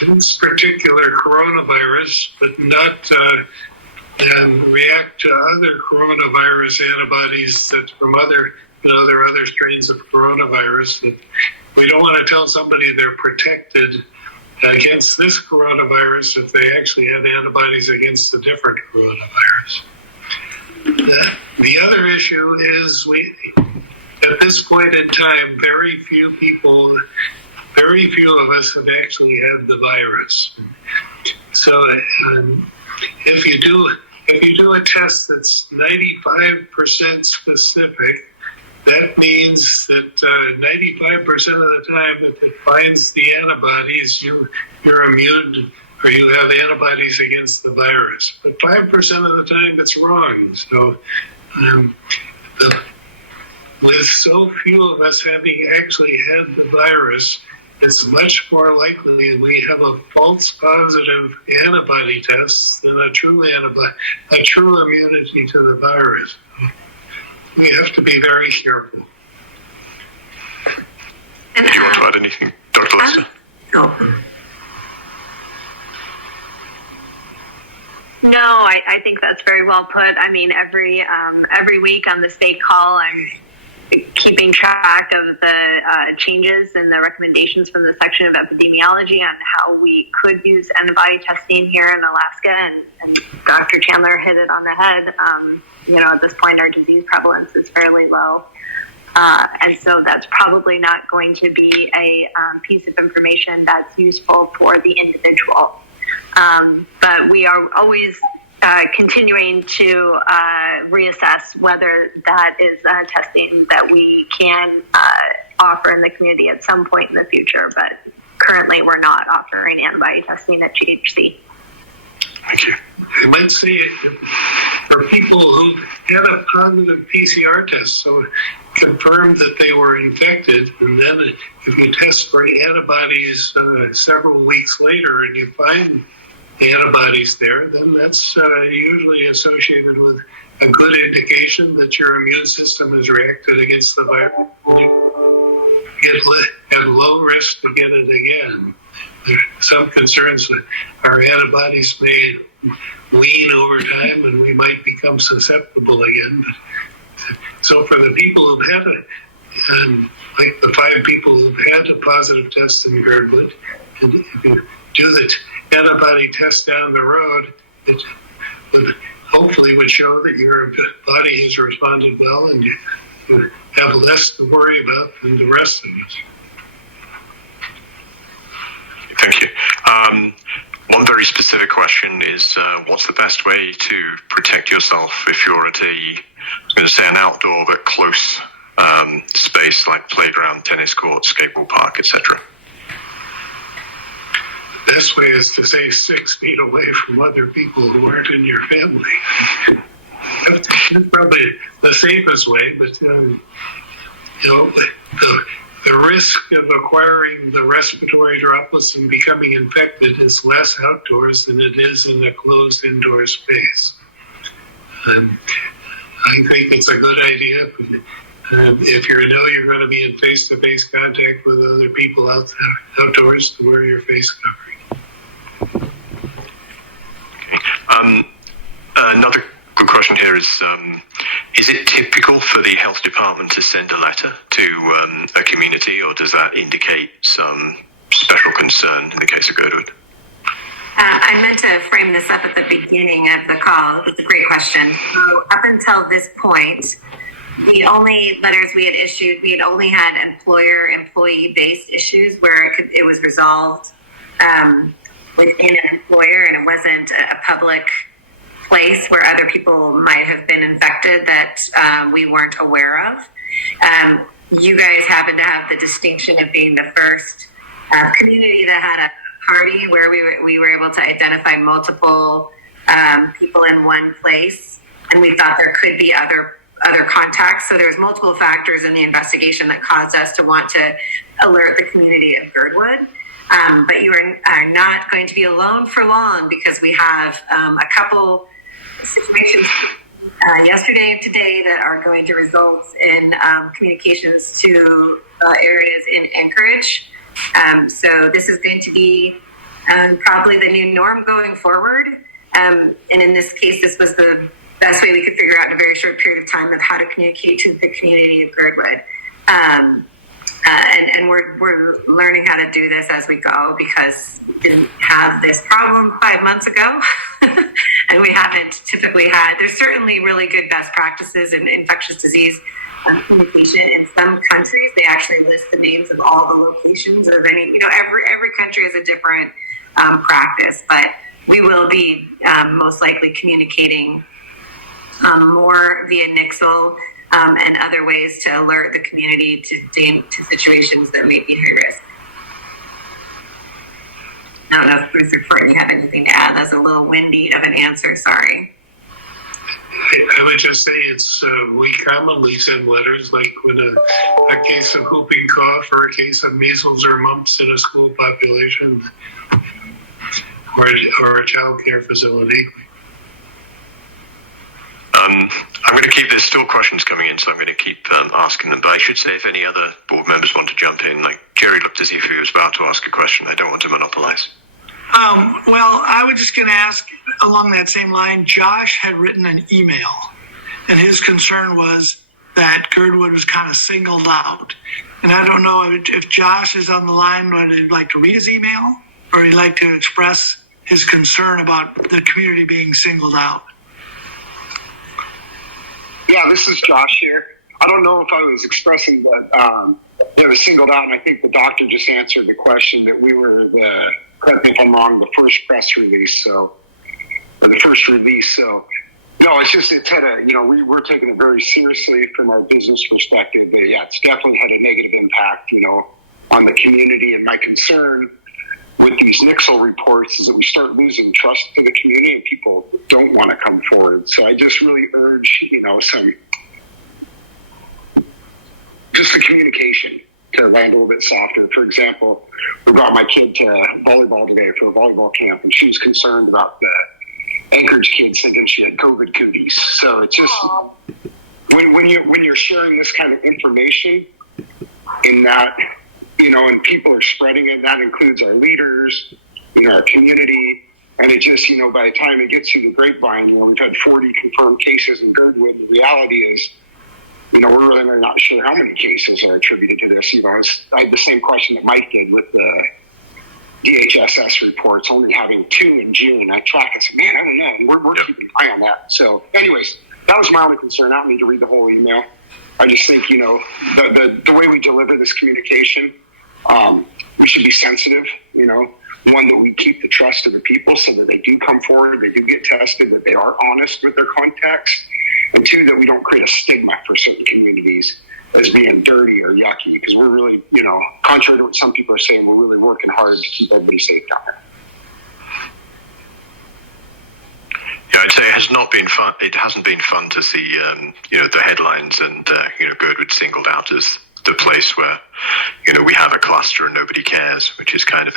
this particular coronavirus, but not react to other coronavirus antibodies that's from other, there are other strains of coronavirus. That we don't want to tell somebody they're protected against this coronavirus if they actually had antibodies against a different coronavirus. The other issue is at this point in time, very few of us have actually had the virus. So if you do a test that's 95% specific, that means that 95% of the time that it finds the antibodies, you're immune, or you have antibodies against the virus. But 5% of the time it's wrong. So with so few of us having actually had the virus, it's much more likely we have a false positive antibody test than a true immunity to the virus. We have to be very careful. And, Do you want to add anything, Dr. Lester? No, I think that's very well put. I mean, every week on the state call, I'm keeping track of the changes and the recommendations from the section of epidemiology on how we could use antibody testing here in Alaska. And Dr. Chandler hit it on the head. At this point, our disease prevalence is fairly low. And so that's probably not going to be a piece of information that's useful for the individual. But we are always continuing to reassess whether that is testing that we can offer in the community at some point in the future. But currently, we're not offering antibody testing at GHC. Thank you. I might say are people who had a positive PCR test, so confirmed that they were infected, and then if you test for antibodies several weeks later and you find antibodies there, then that's usually associated with a good indication that your immune system has reacted against the virus. You get at low risk to get it again. There's some concerns that our antibodies may wean over time and we might become susceptible again. So for the people who've had it, and like the 5 people who've had a positive test in Girdwood, and if you do the antibody test down the road, it would hopefully would show that your body has responded well and you have less to worry about than the rest of us. Thank you. One very specific question is, what's the best way to protect yourself if you're at an outdoor but close space like playground, tennis court, skateboard park, etc.? Best way is to stay 6 feet away from other people who aren't in your family. That's probably the safest way, but the risk of acquiring the respiratory droplets and becoming infected is less outdoors than it is in a closed indoor space. I think it's a good idea. If you know you're going to be in face-to-face contact with other people outdoors, to wear your face covering. Okay. Another good question here is it typical for the health department to send a letter to a community, or does that indicate some special concern in the case of Girdwood? I meant to frame this up at the beginning of the call. It was a great question. So up until this point, the only letters we had issued, we had only had employer-employee-based issues where it was resolved within an employer, and it wasn't a public place where other people might have been infected that we weren't aware of. You guys happen to have the distinction of being the first community that had a party where we were able to identify multiple people in one place, and we thought there could be other contacts. So there's multiple factors in the investigation that caused us to want to alert the community of Girdwood. But you are not going to be alone for long, because we have a couple situations yesterday and today that are going to result in communications to areas in Anchorage. So this is going to be probably the new norm going forward. And in this case, this was the best way we could figure out in a very short period of time of how to communicate to the community of Girdwood. And we're learning how to do this as we go, because we didn't have this problem 5 months ago. And we haven't typically had, there's certainly really good best practices in infectious disease communication. In some countries, they actually list the names of all the locations of any, every country has a different practice, but we will be most likely communicating more via Nixle and other ways to alert the community to situations that may be high risk. I don't know if Bruce or Courtney have anything to add. That's a little windy of an answer, sorry. I would just say we commonly send letters, like when a case of whooping cough or a case of measles or mumps in a school population or a child care facility. I'm going to keep, there's still questions coming in, so I'm going to keep asking them. But I should say, if any other board members want to jump in, like Jerry looked as if he was about to ask a question. I don't want to monopolize. Well, I was just going to ask along that same line. Josh had written an email, and his concern was that Girdwood was kind of singled out. And I don't know if Josh is on the line, whether he'd like to read his email or he'd like to express his concern about the community being singled out. Yeah, this is Josh here. I don't know if I was expressing that it was singled out, and I think the doctor just answered the question that we were correct me if I'm wrong, the first press release, or the first release. So, no, it's had we're taking it very seriously from our business perspective. But yeah, it's definitely had a negative impact, on the community. And my concern with these Nixle reports is that we start losing trust to the community and people don't want to come forward. So I just really urge, just the communication to land a little bit softer. For example, we brought my kid to volleyball today for a volleyball camp, and she was concerned about the Anchorage kids thinking she had COVID cooties. So it's just when you're sharing this kind of information, in that and people are spreading it. That includes our leaders, our community, and it just by the time it gets through the grapevine, we've had 40 confirmed cases in Girdwood. The reality is, we're really not sure how many cases are attributed to this. I had the same question that Mike did with the DHSS reports, only having 2 in June. I track it, said, man, I don't know. And we're keeping an eye on that. So anyways, that was my only concern. I don't need to read the whole email. I just think, the way we deliver this communication, we should be sensitive, one, that we keep the trust of the people so that they do come forward, they do get tested, that they are honest with their contacts, and 2, that we don't create a stigma for certain communities as being dirty or yucky, because we're really, contrary to what some people are saying, we're really working hard to keep everybody safe down there. Yeah, I'd say it has not been fun. It hasn't been fun to see, the headlines and, Girdwood singled out as the place where, we have a cluster and nobody cares, which is kind of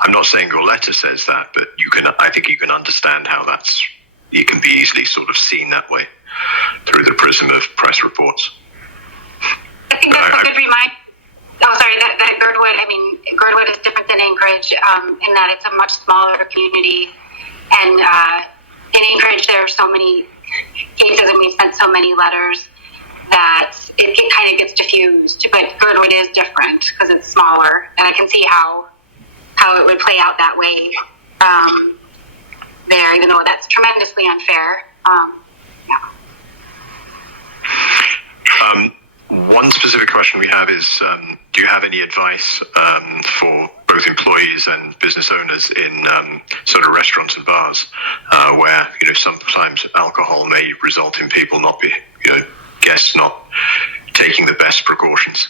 I'm not saying your letter says that, but I think you can understand how it can be easily sort of seen that way through the prism of press reports. I think that's a good reminder. Oh, sorry, that Girdwood, Girdwood is different than Anchorage in that it's a much smaller community. And in Anchorage, there are so many cases and we've sent so many letters that it kind of gets diffused. But Girdwood is different because it's smaller. And I can see how it would play out that way there, even though that's tremendously unfair. One specific question we have is, do you have any advice for both employees and business owners in sort of restaurants and bars where, sometimes alcohol may result in people guests not taking the best precautions?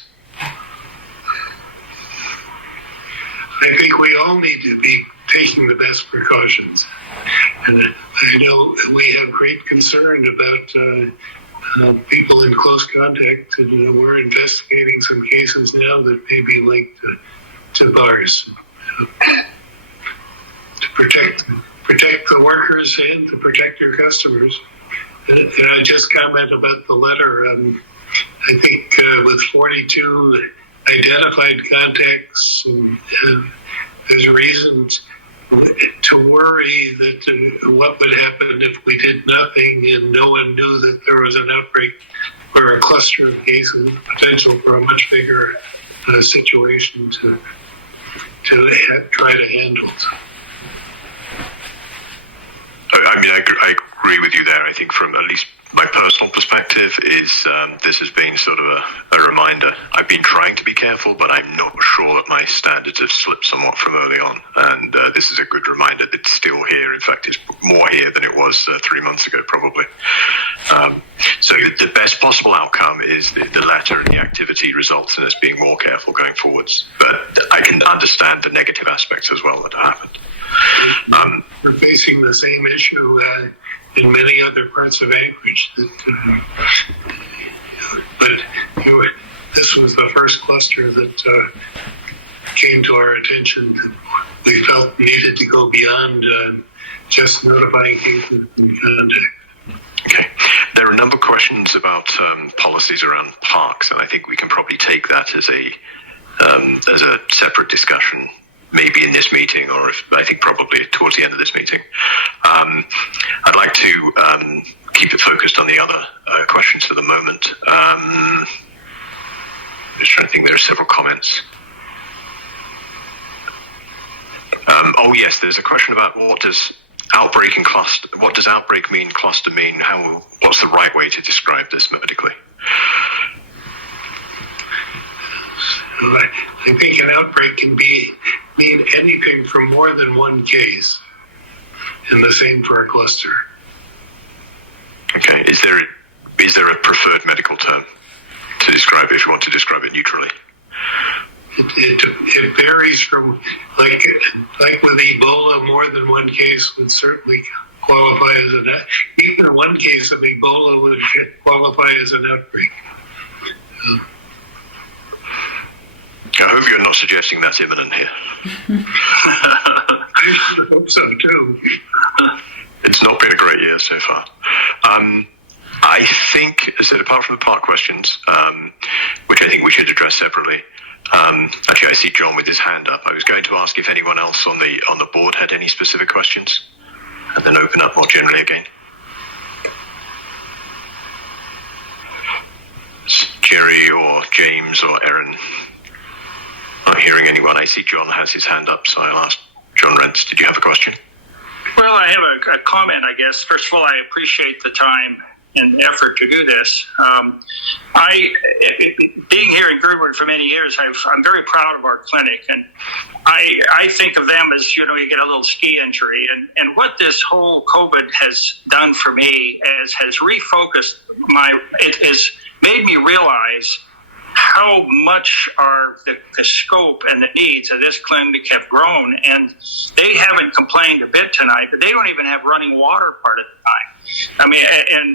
I think we all need to be taking the best precautions. And I know we have great concern about people in close contact, and we're investigating some cases now that may be linked to bars to protect the workers and to protect your customers. And I just comment about the letter. I think with 42 identified contacts, and there's reasons to worry that what would happen if we did nothing and no one knew that there was an outbreak or a cluster of cases, potential for a much bigger situation to try to handle. I agree with you there. I think from at least my personal perspective is this has been sort of a reminder. I've been trying to be careful, but I'm not sure that my standards have slipped somewhat from early on. And this is a good reminder that it's still here. In fact, it's more here than it was 3 months ago, probably. So the best possible outcome is the letter and the activity results in us being more careful going forwards. But I can understand the negative aspects as well that happened. We're facing the same issue in many other parts of Anchorage. But this was the first cluster that came to our attention that we felt needed to go beyond just notifying cases in contact. Okay. There are a number of questions about policies around parks, and I think we can probably take that as a separate discussion, maybe in this meeting, or I think probably towards the end of this meeting. I'd like to keep it focused on the other questions for the moment. Just trying to think, there are several comments. Oh yes, there's a question about what does outbreak and cluster, what does outbreak mean, cluster mean, what's the right way to describe this medically? I think an outbreak can mean anything from more than one case, and the same for a cluster. Okay, is there a preferred medical term to describe it if you want to describe it neutrally? It varies from, like with Ebola, more than one case would certainly qualify as even one case of Ebola would qualify as an outbreak. I hope you're not suggesting that's imminent here. I sure hope so too. It's not been a great year so far. I think, apart from the park questions, which I think we should address separately. Actually, I see John with his hand up. I was going to ask if anyone else on the board had any specific questions, and then open up more generally again. Jerry or James or Erin. Not hearing anyone. I see John has his hand up, so I'll ask John Rentz. Did you have a question? Well, I have a comment, I guess. First of all, I appreciate the time and effort to do this. Being here in Girdwood for many years, I'm very proud of our clinic, and I think of them as, you get a little ski injury, and what this whole COVID has done for me has refocused it has made me realize how much the scope and the needs of this clinic have grown, and they haven't complained a bit tonight, but they don't even have running water part of the time. I mean,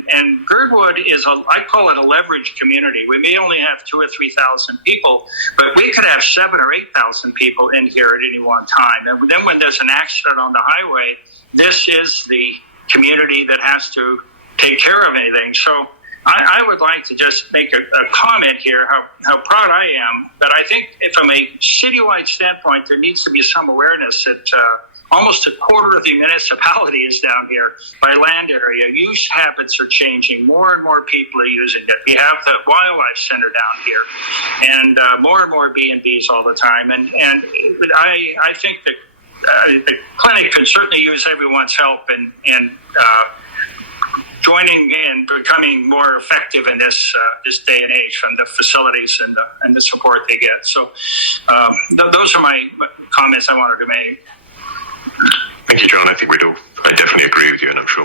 and Girdwood is I call it a leveraged community. We may only have 2,000 or 3,000 people, but we could have 7,000 or 8,000 people in here at any one time. And then when there's an accident on the highway, this is the community that has to take care of anything. So I would like to just make a comment here, how proud I am, but I think from a citywide standpoint, there needs to be some awareness that almost a quarter of the municipality is down here by land area. Use habits are changing. More and more people are using it. We have the wildlife center down here, and more and more B&Bs all the time. And I think that the clinic can certainly use everyone's help in joining and becoming more effective in this day and age from the facilities and the support they get. So those are my comments I wanted to make. Thank you, John. I definitely agree with you, and I'm sure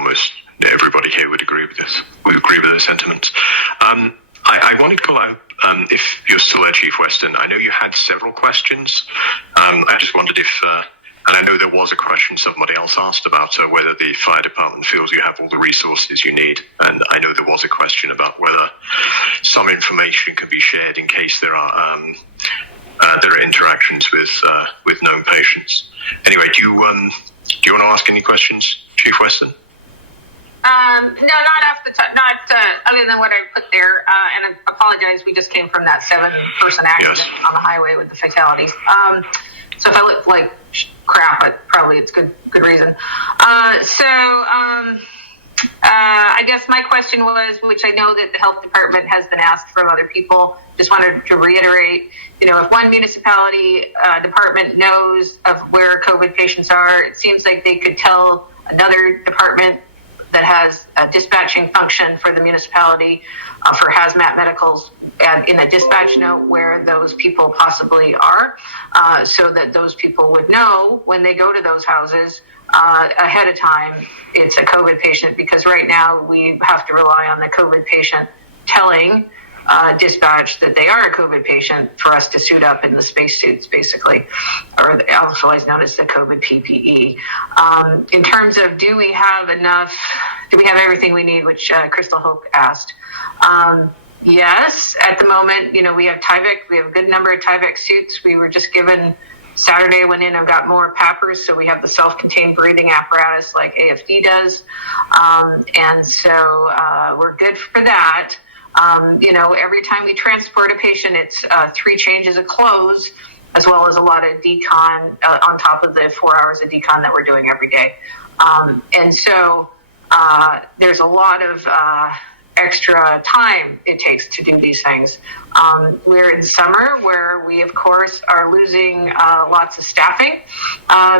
everybody here would agree with this. We agree with those sentiments. I wanted to call out, if you're still there, Chief Weston, I know you had several questions. I just wondered if, and I know there was a question somebody else asked about whether the fire department feels you have all the resources you need. And I know there was a question about whether some information can be shared in case there are interactions with known patients. Anyway, do you want to ask any questions, Chief Weston? No, not off the top, not other than what I put there. And I apologize, we just came from that 7-person accident on the highway with the fatalities. So if I look like crap, probably it's good reason. I guess my question was, which I know that the health department has been asked from other people, just wanted to reiterate, if one municipality department knows of where COVID patients are, it seems like they could tell another department that has a dispatching function for the municipality for hazmat medicals and in a dispatch note where those people possibly are, so that those people would know when they go to those houses ahead of time it's a COVID patient, because right now we have to rely on the COVID patient telling dispatch that they are a COVID patient for us to suit up in the spacesuits, basically, or otherwise known as the COVID PPE. In terms of do we have everything we need, which Crystal Hope asked. Yes, at the moment, we have Tyvek. We have a good number of Tyvek suits. We were just given Saturday, I went in and got more PAPRs, so we have the self-contained breathing apparatus like AFD does. And so we're good for that. Every time we transport a patient, it's 3 changes of clothes, as well as a lot of decon on top of the 4 hours of decon that we're doing every day. And so there's a lot of extra time it takes to do these things. We're in summer where we, of course, are losing lots of staffing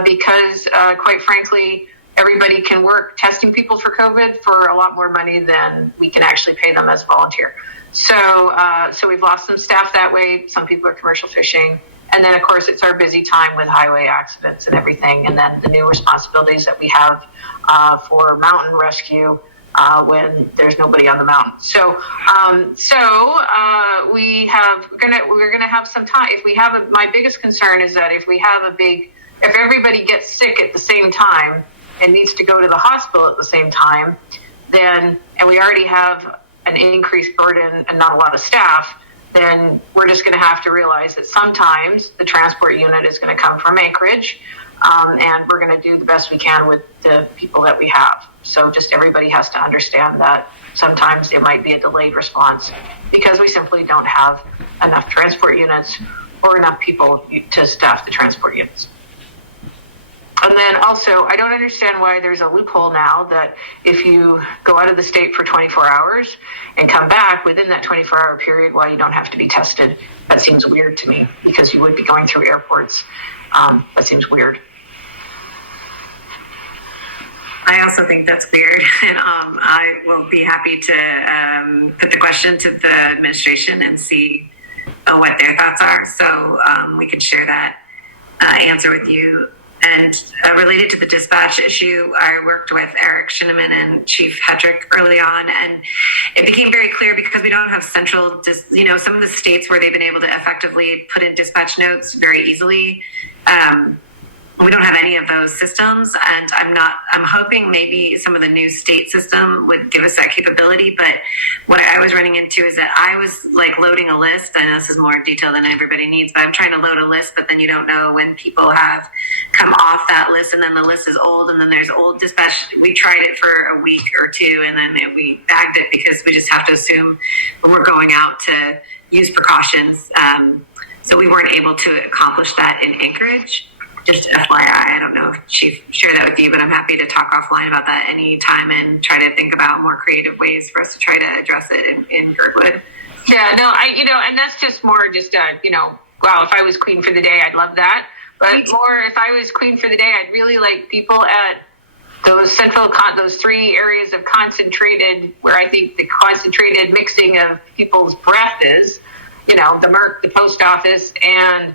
because, quite frankly, everybody can work testing people for COVID for a lot more money than we can actually pay them as a volunteer. So we've lost some staff that way. Some people are commercial fishing. And then, of course, it's our busy time with highway accidents and everything. And then the new responsibilities that we have for mountain rescue when there's nobody on the mountain. So we're gonna have some time. If we have my biggest concern is that if everybody gets sick at the same time and needs to go to the hospital at the same time, and we already have an increased burden and not a lot of staff, then we're just going to have to realize that sometimes the transport unit is going to come from Anchorage, and we're going to do the best we can with the people that we have. So just everybody has to understand that sometimes it might be a delayed response because we simply don't have enough transport units or enough people to staff the transport units. And then also, I don't understand why there's a loophole now that if you go out of the state for 24 hours and come back within that 24-hour period, why you don't have to be tested. That seems weird to me because you would be going through airports. That seems weird. I also think that's weird, and I will be happy to put the question to the administration and see what their thoughts are, so we can share that answer with you. And related to the dispatch issue, I worked with Eric Shinneman and Chief Hetrick early on, and it became very clear because we don't have central, some of the states where they've been able to effectively put in dispatch notes very easily. We don't have any of those systems, and I'm hoping maybe some of the new state system would give us that capability. But what I was running into is that I was like loading a list. I know this is more detail than everybody needs, but I'm trying to load a list, but then you don't know when people have come off that list, and then the list is old, and then there's old dispatch. We tried it for a week or two, and then we bagged it because we just have to assume when we're going out to use precautions. So we weren't able to accomplish that in Anchorage. Just FYI, I don't know if Chief shared that with you, but I'm happy to talk offline about that anytime and try to think about more creative ways for us to try to address it in Girdwood. Yeah, no, and that's just more just, wow, if I was queen for the day, I'd love that. But more, if I was queen for the day, I'd really like people at those those three areas of concentrated, where I think the concentrated mixing of people's breath is, the MERC, the post office, and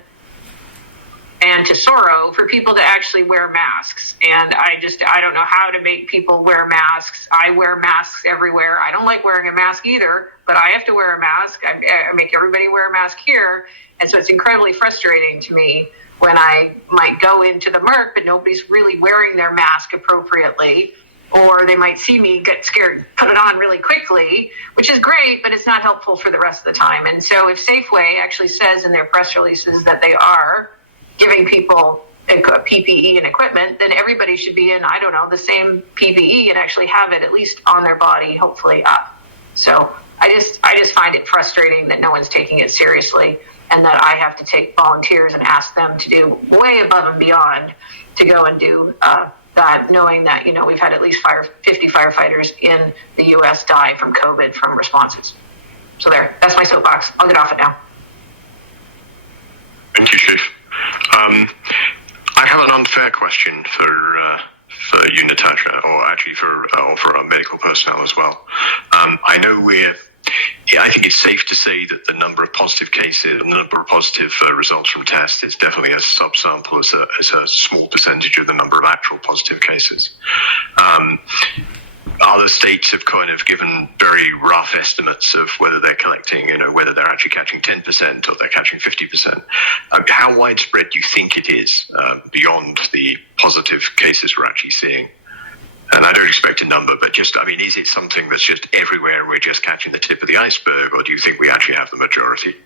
Tesoro, for people to actually wear masks. And I don't know how to make people wear masks. I wear masks everywhere. I don't like wearing a mask either, but I have to wear a mask. I make everybody wear a mask here. And so it's incredibly frustrating to me when I might go into the MERC, but nobody's really wearing their mask appropriately. Or they might see me get scared, put it on really quickly, which is great, but it's not helpful for the rest of the time. And so if Safeway actually says in their press releases that they are giving people PPE and equipment, then everybody should be in, the same PPE and actually have it at least on their body, hopefully up. So I just find it frustrating that no one's taking it seriously, and that I have to take volunteers and ask them to do way above and beyond to go and do that, knowing that, we've had at least 50 firefighters in the U.S. die from COVID from responses. So that's my soapbox. I'll get off it now. Thank you, Chief. I have an unfair question for you, Natasha, or actually for our medical personnel as well. I think it's safe to say that the number of positive cases, the number of positive results from tests is definitely a subsample, as a small percentage of the number of actual positive cases. Other states have kind of given very rough estimates of whether they're collecting, whether they're actually catching 10% or they're catching 50%. How widespread do you think it is beyond the positive cases we're actually seeing? And I don't expect a number, but is it something that's just everywhere and we're just catching the tip of the iceberg, or do you think we actually have the majority?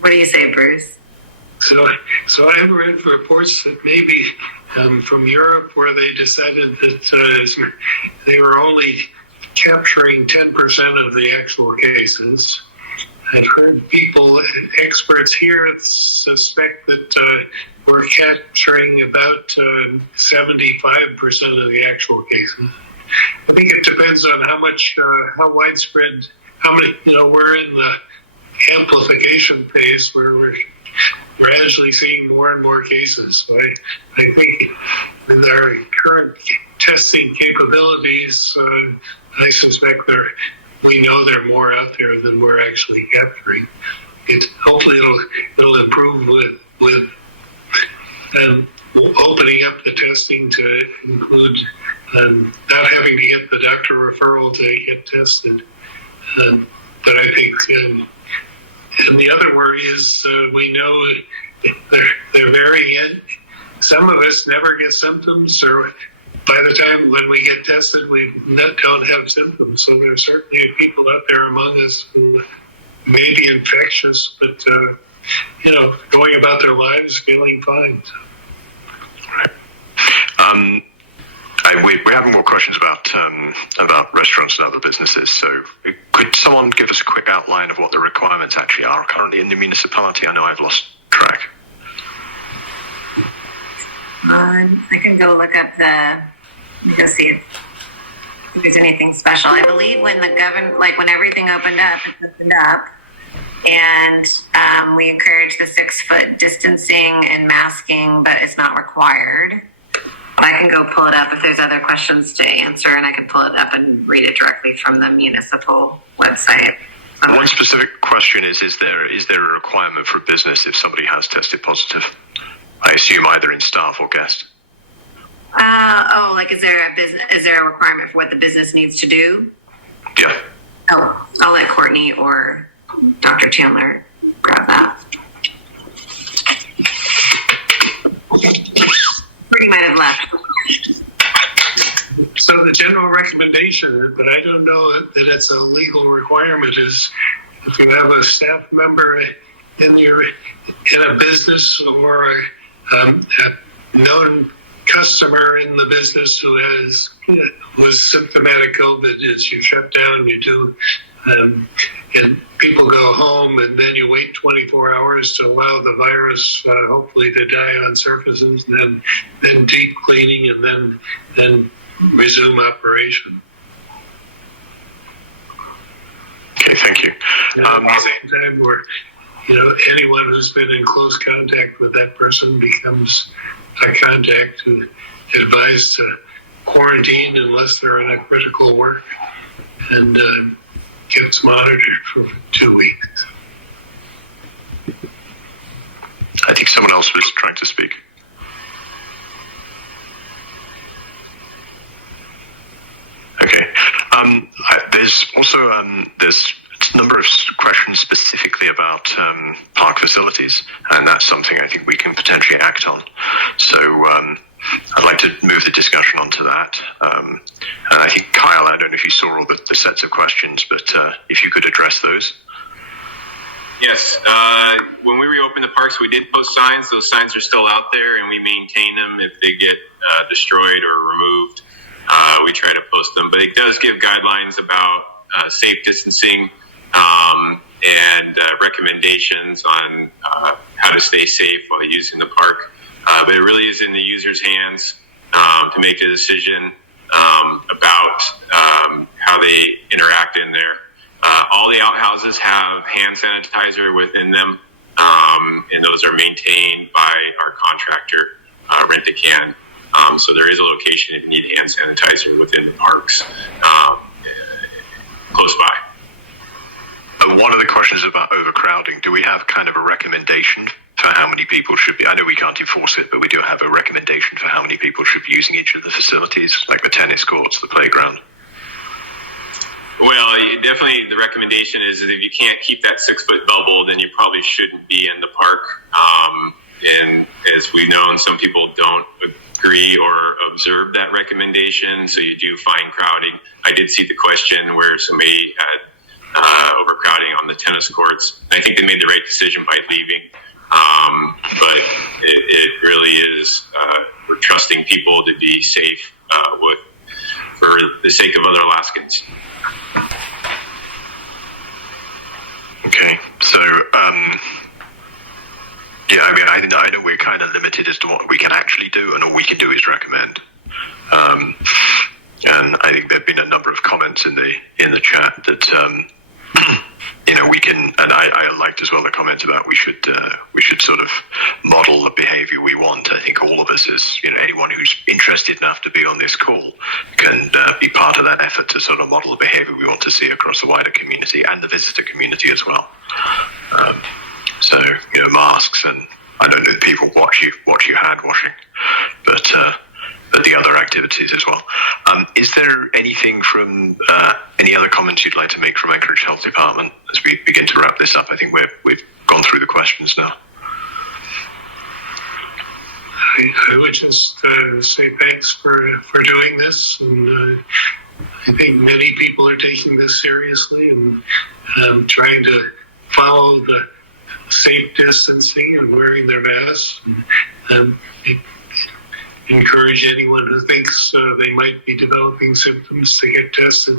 What do you say, Bruce? So I've read reports that maybe from Europe, where they decided that they were only capturing 10% of the actual cases. I've heard experts here suspect that we're capturing about 75% of the actual cases. I think it depends on how widespread, how many, we're in the amplification phase where we're gradually seeing more and more cases. So I think with our current testing capabilities, I suspect we know there are more out there than we're actually capturing. Hopefully it'll improve with opening opening up the testing to include not having to get the doctor referral to get tested. But I think, and the other worry is we know they're varying. Some of us never get symptoms, or by the time when we get tested, we don't have symptoms. So there's certainly people out there among us who may be infectious, but going about their lives feeling fine. We're having more questions about restaurants and other businesses. So could someone give us a quick outline of what the requirements actually are currently in the municipality? I know I've lost track. I can go look up let me go see if there's anything special. I believe when when everything opened up, and we encourage the 6 foot distancing and masking, but it's not required. But I can go pull it up if there's other questions to answer, and I can pull it up and read it directly from the municipal website. One specific question is there a requirement for a business if somebody has tested positive? I assume either in staff or guest. Is there a requirement for what the business needs to do? Yeah. Oh, I'll let Courtney or Dr. Chandler grab that. Courtney might have left. So the general recommendation, but I don't know that it's a legal requirement, is if you have a staff member in a business or a known customer in the business who was symptomatic COVID, is you shut down, you do, and people go home, and then you wait 24 hours to allow the virus hopefully to die on surfaces, and then deep cleaning, and then resume operation. Okay, thank you. At the same time, where anyone who's been in close contact with that person becomes a contact who advised to quarantine unless they're in a critical work, and gets monitored for 2 weeks. I think someone else was trying to speak. Okay. There's also there's a number of questions specifically about park facilities, and that's something I think we can potentially act on. So I'd like to move the discussion onto that. And I think, Kyle, I don't know if you saw all the sets of questions, but if you could address those. Yes. When we reopened the parks, we did post signs. Those signs are still out there, and we maintain them. If they get destroyed or removed, we try to post them. But it does give guidelines about safe distancing and recommendations on how to stay safe while using the park. But it really is in the user's hands to make a decision about how they interact in there. All the outhouses have hand sanitizer within them, and those are maintained by our contractor, Rent-A-Can. So there is a location if you need hand sanitizer within the parks close by. One of the questions about overcrowding. Do we have kind of a recommendation for how many people should be? I know we can't enforce it, but we do have a recommendation for how many people should be using each of the facilities, like the tennis courts, the playground. Well, definitely the recommendation is that if you can't keep that 6 foot bubble, then you probably shouldn't be in the park. And as we've known, some people don't agree or observe that recommendation, so you do find crowding. I did see the question where somebody had overcrowding on the tennis courts. I think they made the right decision by leaving, but it really is we're trusting people to be safe for the sake of other Alaskans. Okay, so yeah, I mean, I know we're kind of limited as to what we can actually do, and all we can do is recommend. And I think there've been a number of comments in the chat that we can, and I liked as well the comment about we should sort of model the behavior we want. I think all of us, as anyone who's interested enough to be on this call, can be part of that effort to sort of model the behavior we want to see across the wider community and the visitor community as well. So masks, and I don't know if people watch you hand washing, but activities as well. Is there anything from any other comments you'd like to make from Anchorage Health Department as we begin to wrap this up? I think we've gone through the questions now. I would just say thanks for doing this, and I think many people are taking this seriously and trying to follow the safe distancing and wearing their masks. And encourage anyone who thinks they might be developing symptoms to get tested.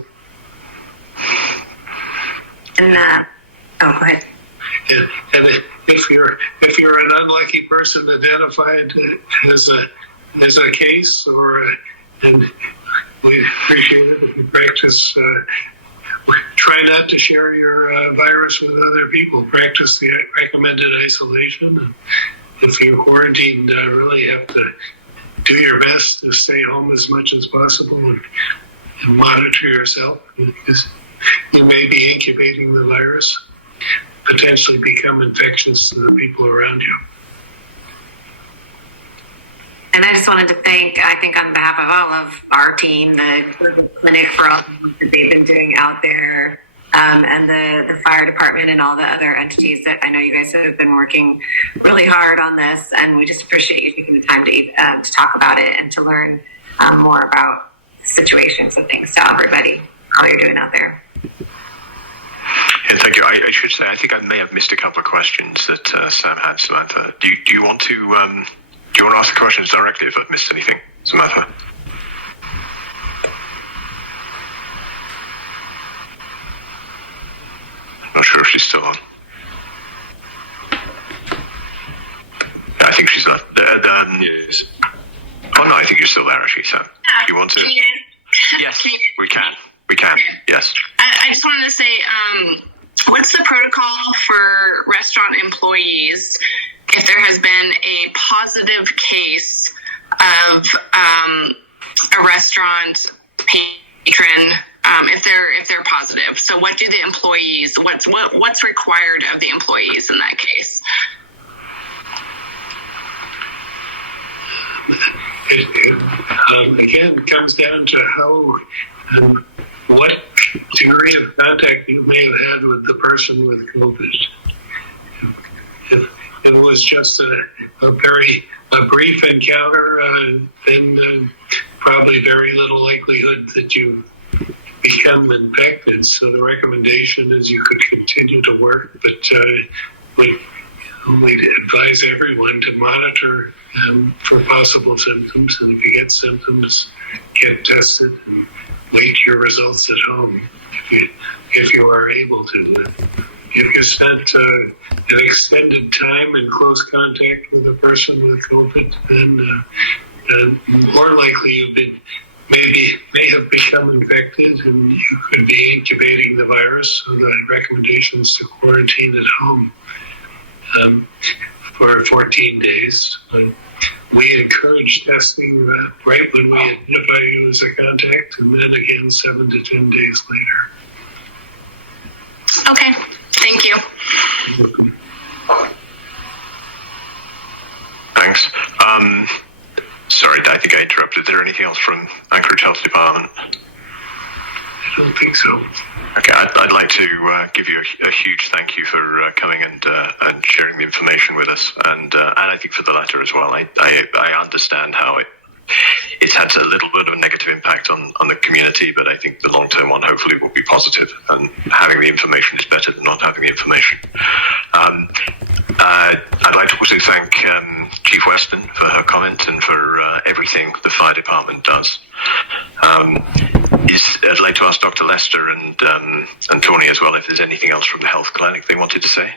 And go ahead. And if you're an unlucky person identified as a case, and we appreciate it if you practice. Try not to share your virus with other people. Practice the recommended isolation. If you're quarantined, really have to do your best to stay home as much as possible and monitor yourself, because you may be incubating the virus, potentially become infectious to the people around you. And I just wanted to thank, I think on behalf of all of our team, the clinic for all the work that they've been doing out there, and the fire department and all the other entities that I know you guys have been working really hard on this. And we just appreciate you taking the time to talk about it and to learn more about the situation. So thanks to everybody, all you're doing out there. And thank you. I should say, I think I may have missed a couple of questions that Sam had, Samantha. Do you want to ask the questions directly if I've missed anything, Samantha? Not sure if she's still on. I think she's not. Yes. Oh no, I think you're still there, actually, Sam. Do you want to? Yes, we can. We can. Yes. I just wanted to say, what's the protocol for restaurant employees if there has been a positive case of a restaurant patron, if they're positive? So what do the employees, what's required of the employees in that case? It again comes down to how what degree of contact you may have had with the person with COVID. If it was just a brief encounter, then probably very little likelihood that you become infected. So the recommendation is you could continue to work, but we'd advise everyone to monitor for possible symptoms, and if you get symptoms, get tested and wait your results at home if you are able to. If you spent an extended time in close contact with a person with COVID, then more likely you may have become infected, and you could be incubating the virus. So the recommendation is to quarantine at home for 14 days. We encourage testing right when we identify you as a contact, and then again 7 to 10 days later. Okay, thank you. Thanks. Sorry, I think I interrupted. Is there anything else from Anchorage Health Department? I don't think so. Okay, I'd like to give you a huge thank you for coming and sharing the information with us, and I think for the letter as well. I understand how it's had a little bit of a negative impact on the community, but I think the long-term one hopefully will be positive, and having the information is better than not having the information. I'd like to also thank Chief Weston for her comment and for everything the fire department does. I'd like to ask Dr. Lester and Tony as well if there's anything else from the health clinic they wanted to say.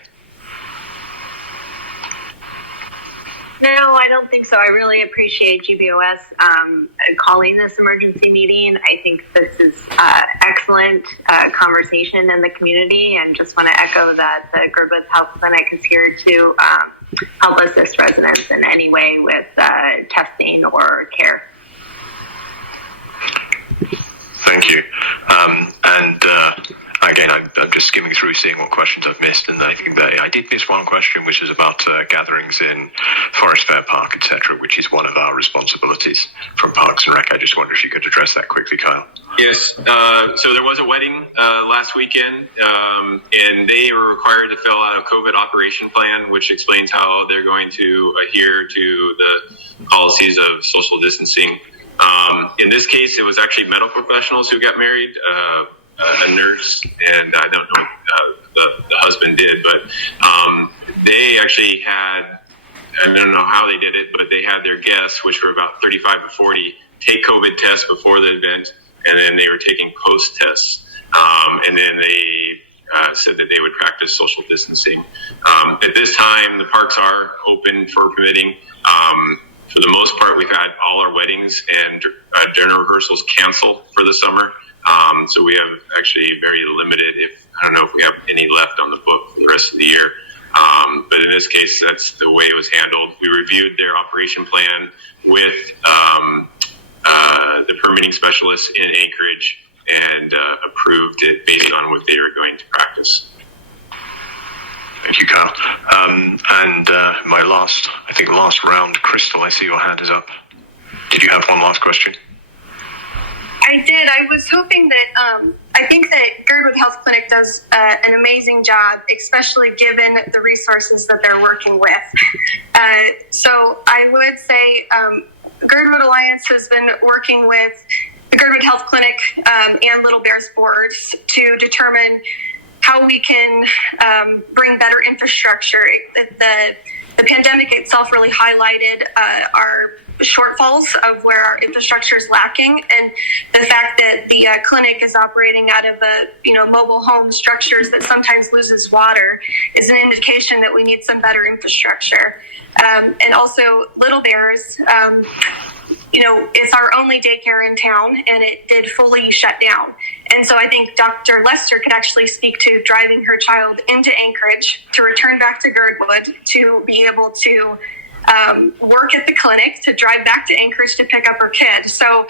No, I don't think so. I really appreciate GBOS calling this emergency meeting. I think this is excellent conversation in the community, and just want to echo that the Girdwood Health Clinic is here to help assist residents in any way with testing or care. Thank you. And Again, I'm just skimming through, seeing what questions I've missed, and I think that I did miss one question, which is about gatherings in Forest Fair Park, etc., which is one of our responsibilities from Parks and Rec. I just wonder if you could address that quickly, Kyle. Yes. So there was a wedding last weekend, and they were required to fill out a COVID operation plan, which explains how they're going to adhere to the policies of social distancing. In this case, it was actually medical professionals who got married. A nurse, and I don't know the husband did, but they actually had, I don't know how they did it, but they had their guests, which were about 35 to 40, take COVID tests before the event, and then they were taking post tests, and then they said that they would practice social distancing. At this time, the parks are open for permitting. For the most part, we've had all our weddings and dinner rehearsals canceled for the summer. So we have actually very limited, I don't know if we have any left on the book for the rest of the year. But in this case, that's the way it was handled. We reviewed their operation plan with the permitting specialists in Anchorage and approved it based on what they were going to practice. Thank you, Kyle. And my last round, Crystal, I see your hand is up. Did you have one last question? I did. I was hoping that I think that Girdwood Health Clinic does an amazing job, especially given the resources that they're working with. So I would say Girdwood Alliance has been working with the Girdwood Health Clinic and Little Bears boards to determine how we can bring better infrastructure. The pandemic itself really highlighted our shortfalls of where our infrastructure is lacking, and the fact that the clinic is operating out of mobile home structures that sometimes loses water is an indication that we need some better infrastructure. And also Little Bears, it's our only daycare in town, and it did fully shut down. And so I think Dr. Lester could actually speak to driving her child into Anchorage to return back to Girdwood to be able to work at the clinic, to drive back to Anchorage to pick up her kid. So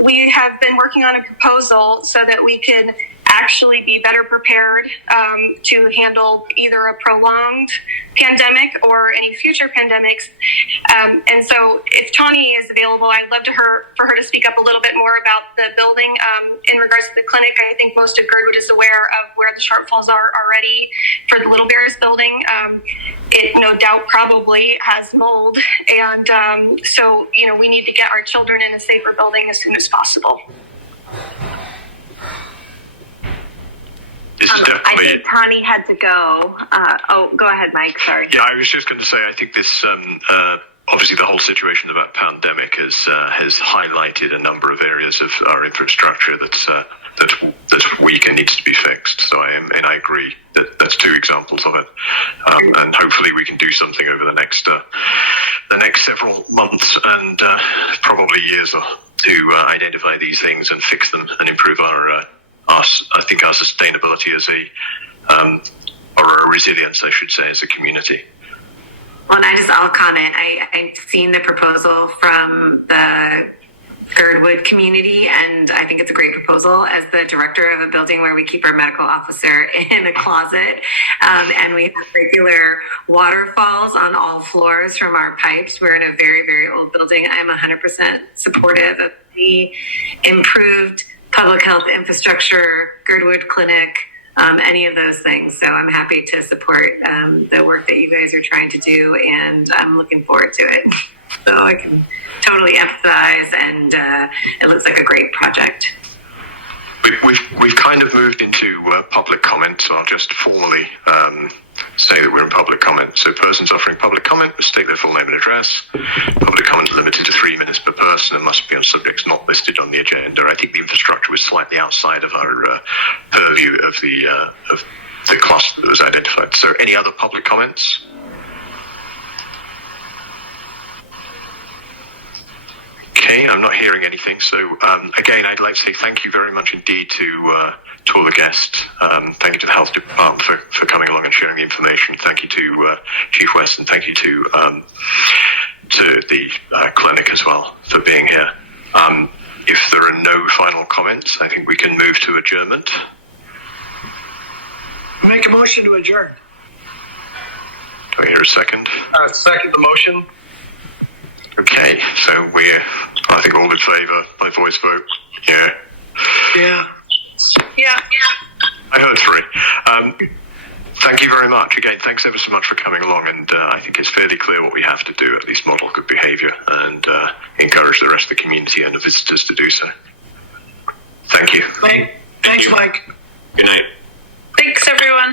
we have been working on a proposal so that we can actually be better prepared to handle either a prolonged pandemic or any future pandemics. And so if Tawny is available, I'd love for her to speak up a little bit more about the building. In regards to the clinic, I think most of Girdwood is aware of where the shortfalls are already for the Little Bears building. It no doubt probably has mold. And so, we need to get our children in a safer building as soon as possible. I think Tawny had to go. Go ahead, Mike. Sorry. Yeah, I was just going to say, I think this, obviously the whole situation about pandemic has highlighted a number of areas of our infrastructure that's weak and needs to be fixed. So I agree that's two examples of it. And hopefully we can do something over the next several months and probably years to identify these things and fix them and improve our sustainability as or our resilience, I should say, as a community. Well, and I'll comment. I've seen the proposal from the Girdwood community, and I think it's a great proposal. As the director of a building where we keep our medical officer in a closet, and we have regular waterfalls on all floors from our pipes. We're in a very, very old building. I'm 100% supportive of the improved public health infrastructure, Girdwood Clinic, any of those things. So I'm happy to support the work that you guys are trying to do, and I'm looking forward to it. So I can totally empathize, and it looks like a great project. We've kind of moved into public comment, so I'll just formally say that we're in public comment. So persons offering public comment must state their full name and address. Public comment is limited to 3 minutes per person and must be on subjects not listed on the agenda. I think the infrastructure was slightly outside of our purview of the cluster that was identified. So any other public comments? Okay, I'm not hearing anything. So again, I'd like to say thank you very much indeed to all the guests. Thank you to the Health Department for coming along and sharing the information. Thank you to Chief West, and thank you to the clinic as well for being here. If there are no final comments, I think we can move to adjournment. Make a motion to adjourn. Do I hear a second? Second the motion. Okay, so I think all in favour by voice vote. Yeah. Yeah. Yeah. I heard 3. Thank you very much. Again, thanks ever so much for coming along, and I think it's fairly clear what we have to do, at least model good behaviour, and encourage the rest of the community and the visitors to do so. Thank you. Thanks, Mike. Good night. Thanks, everyone.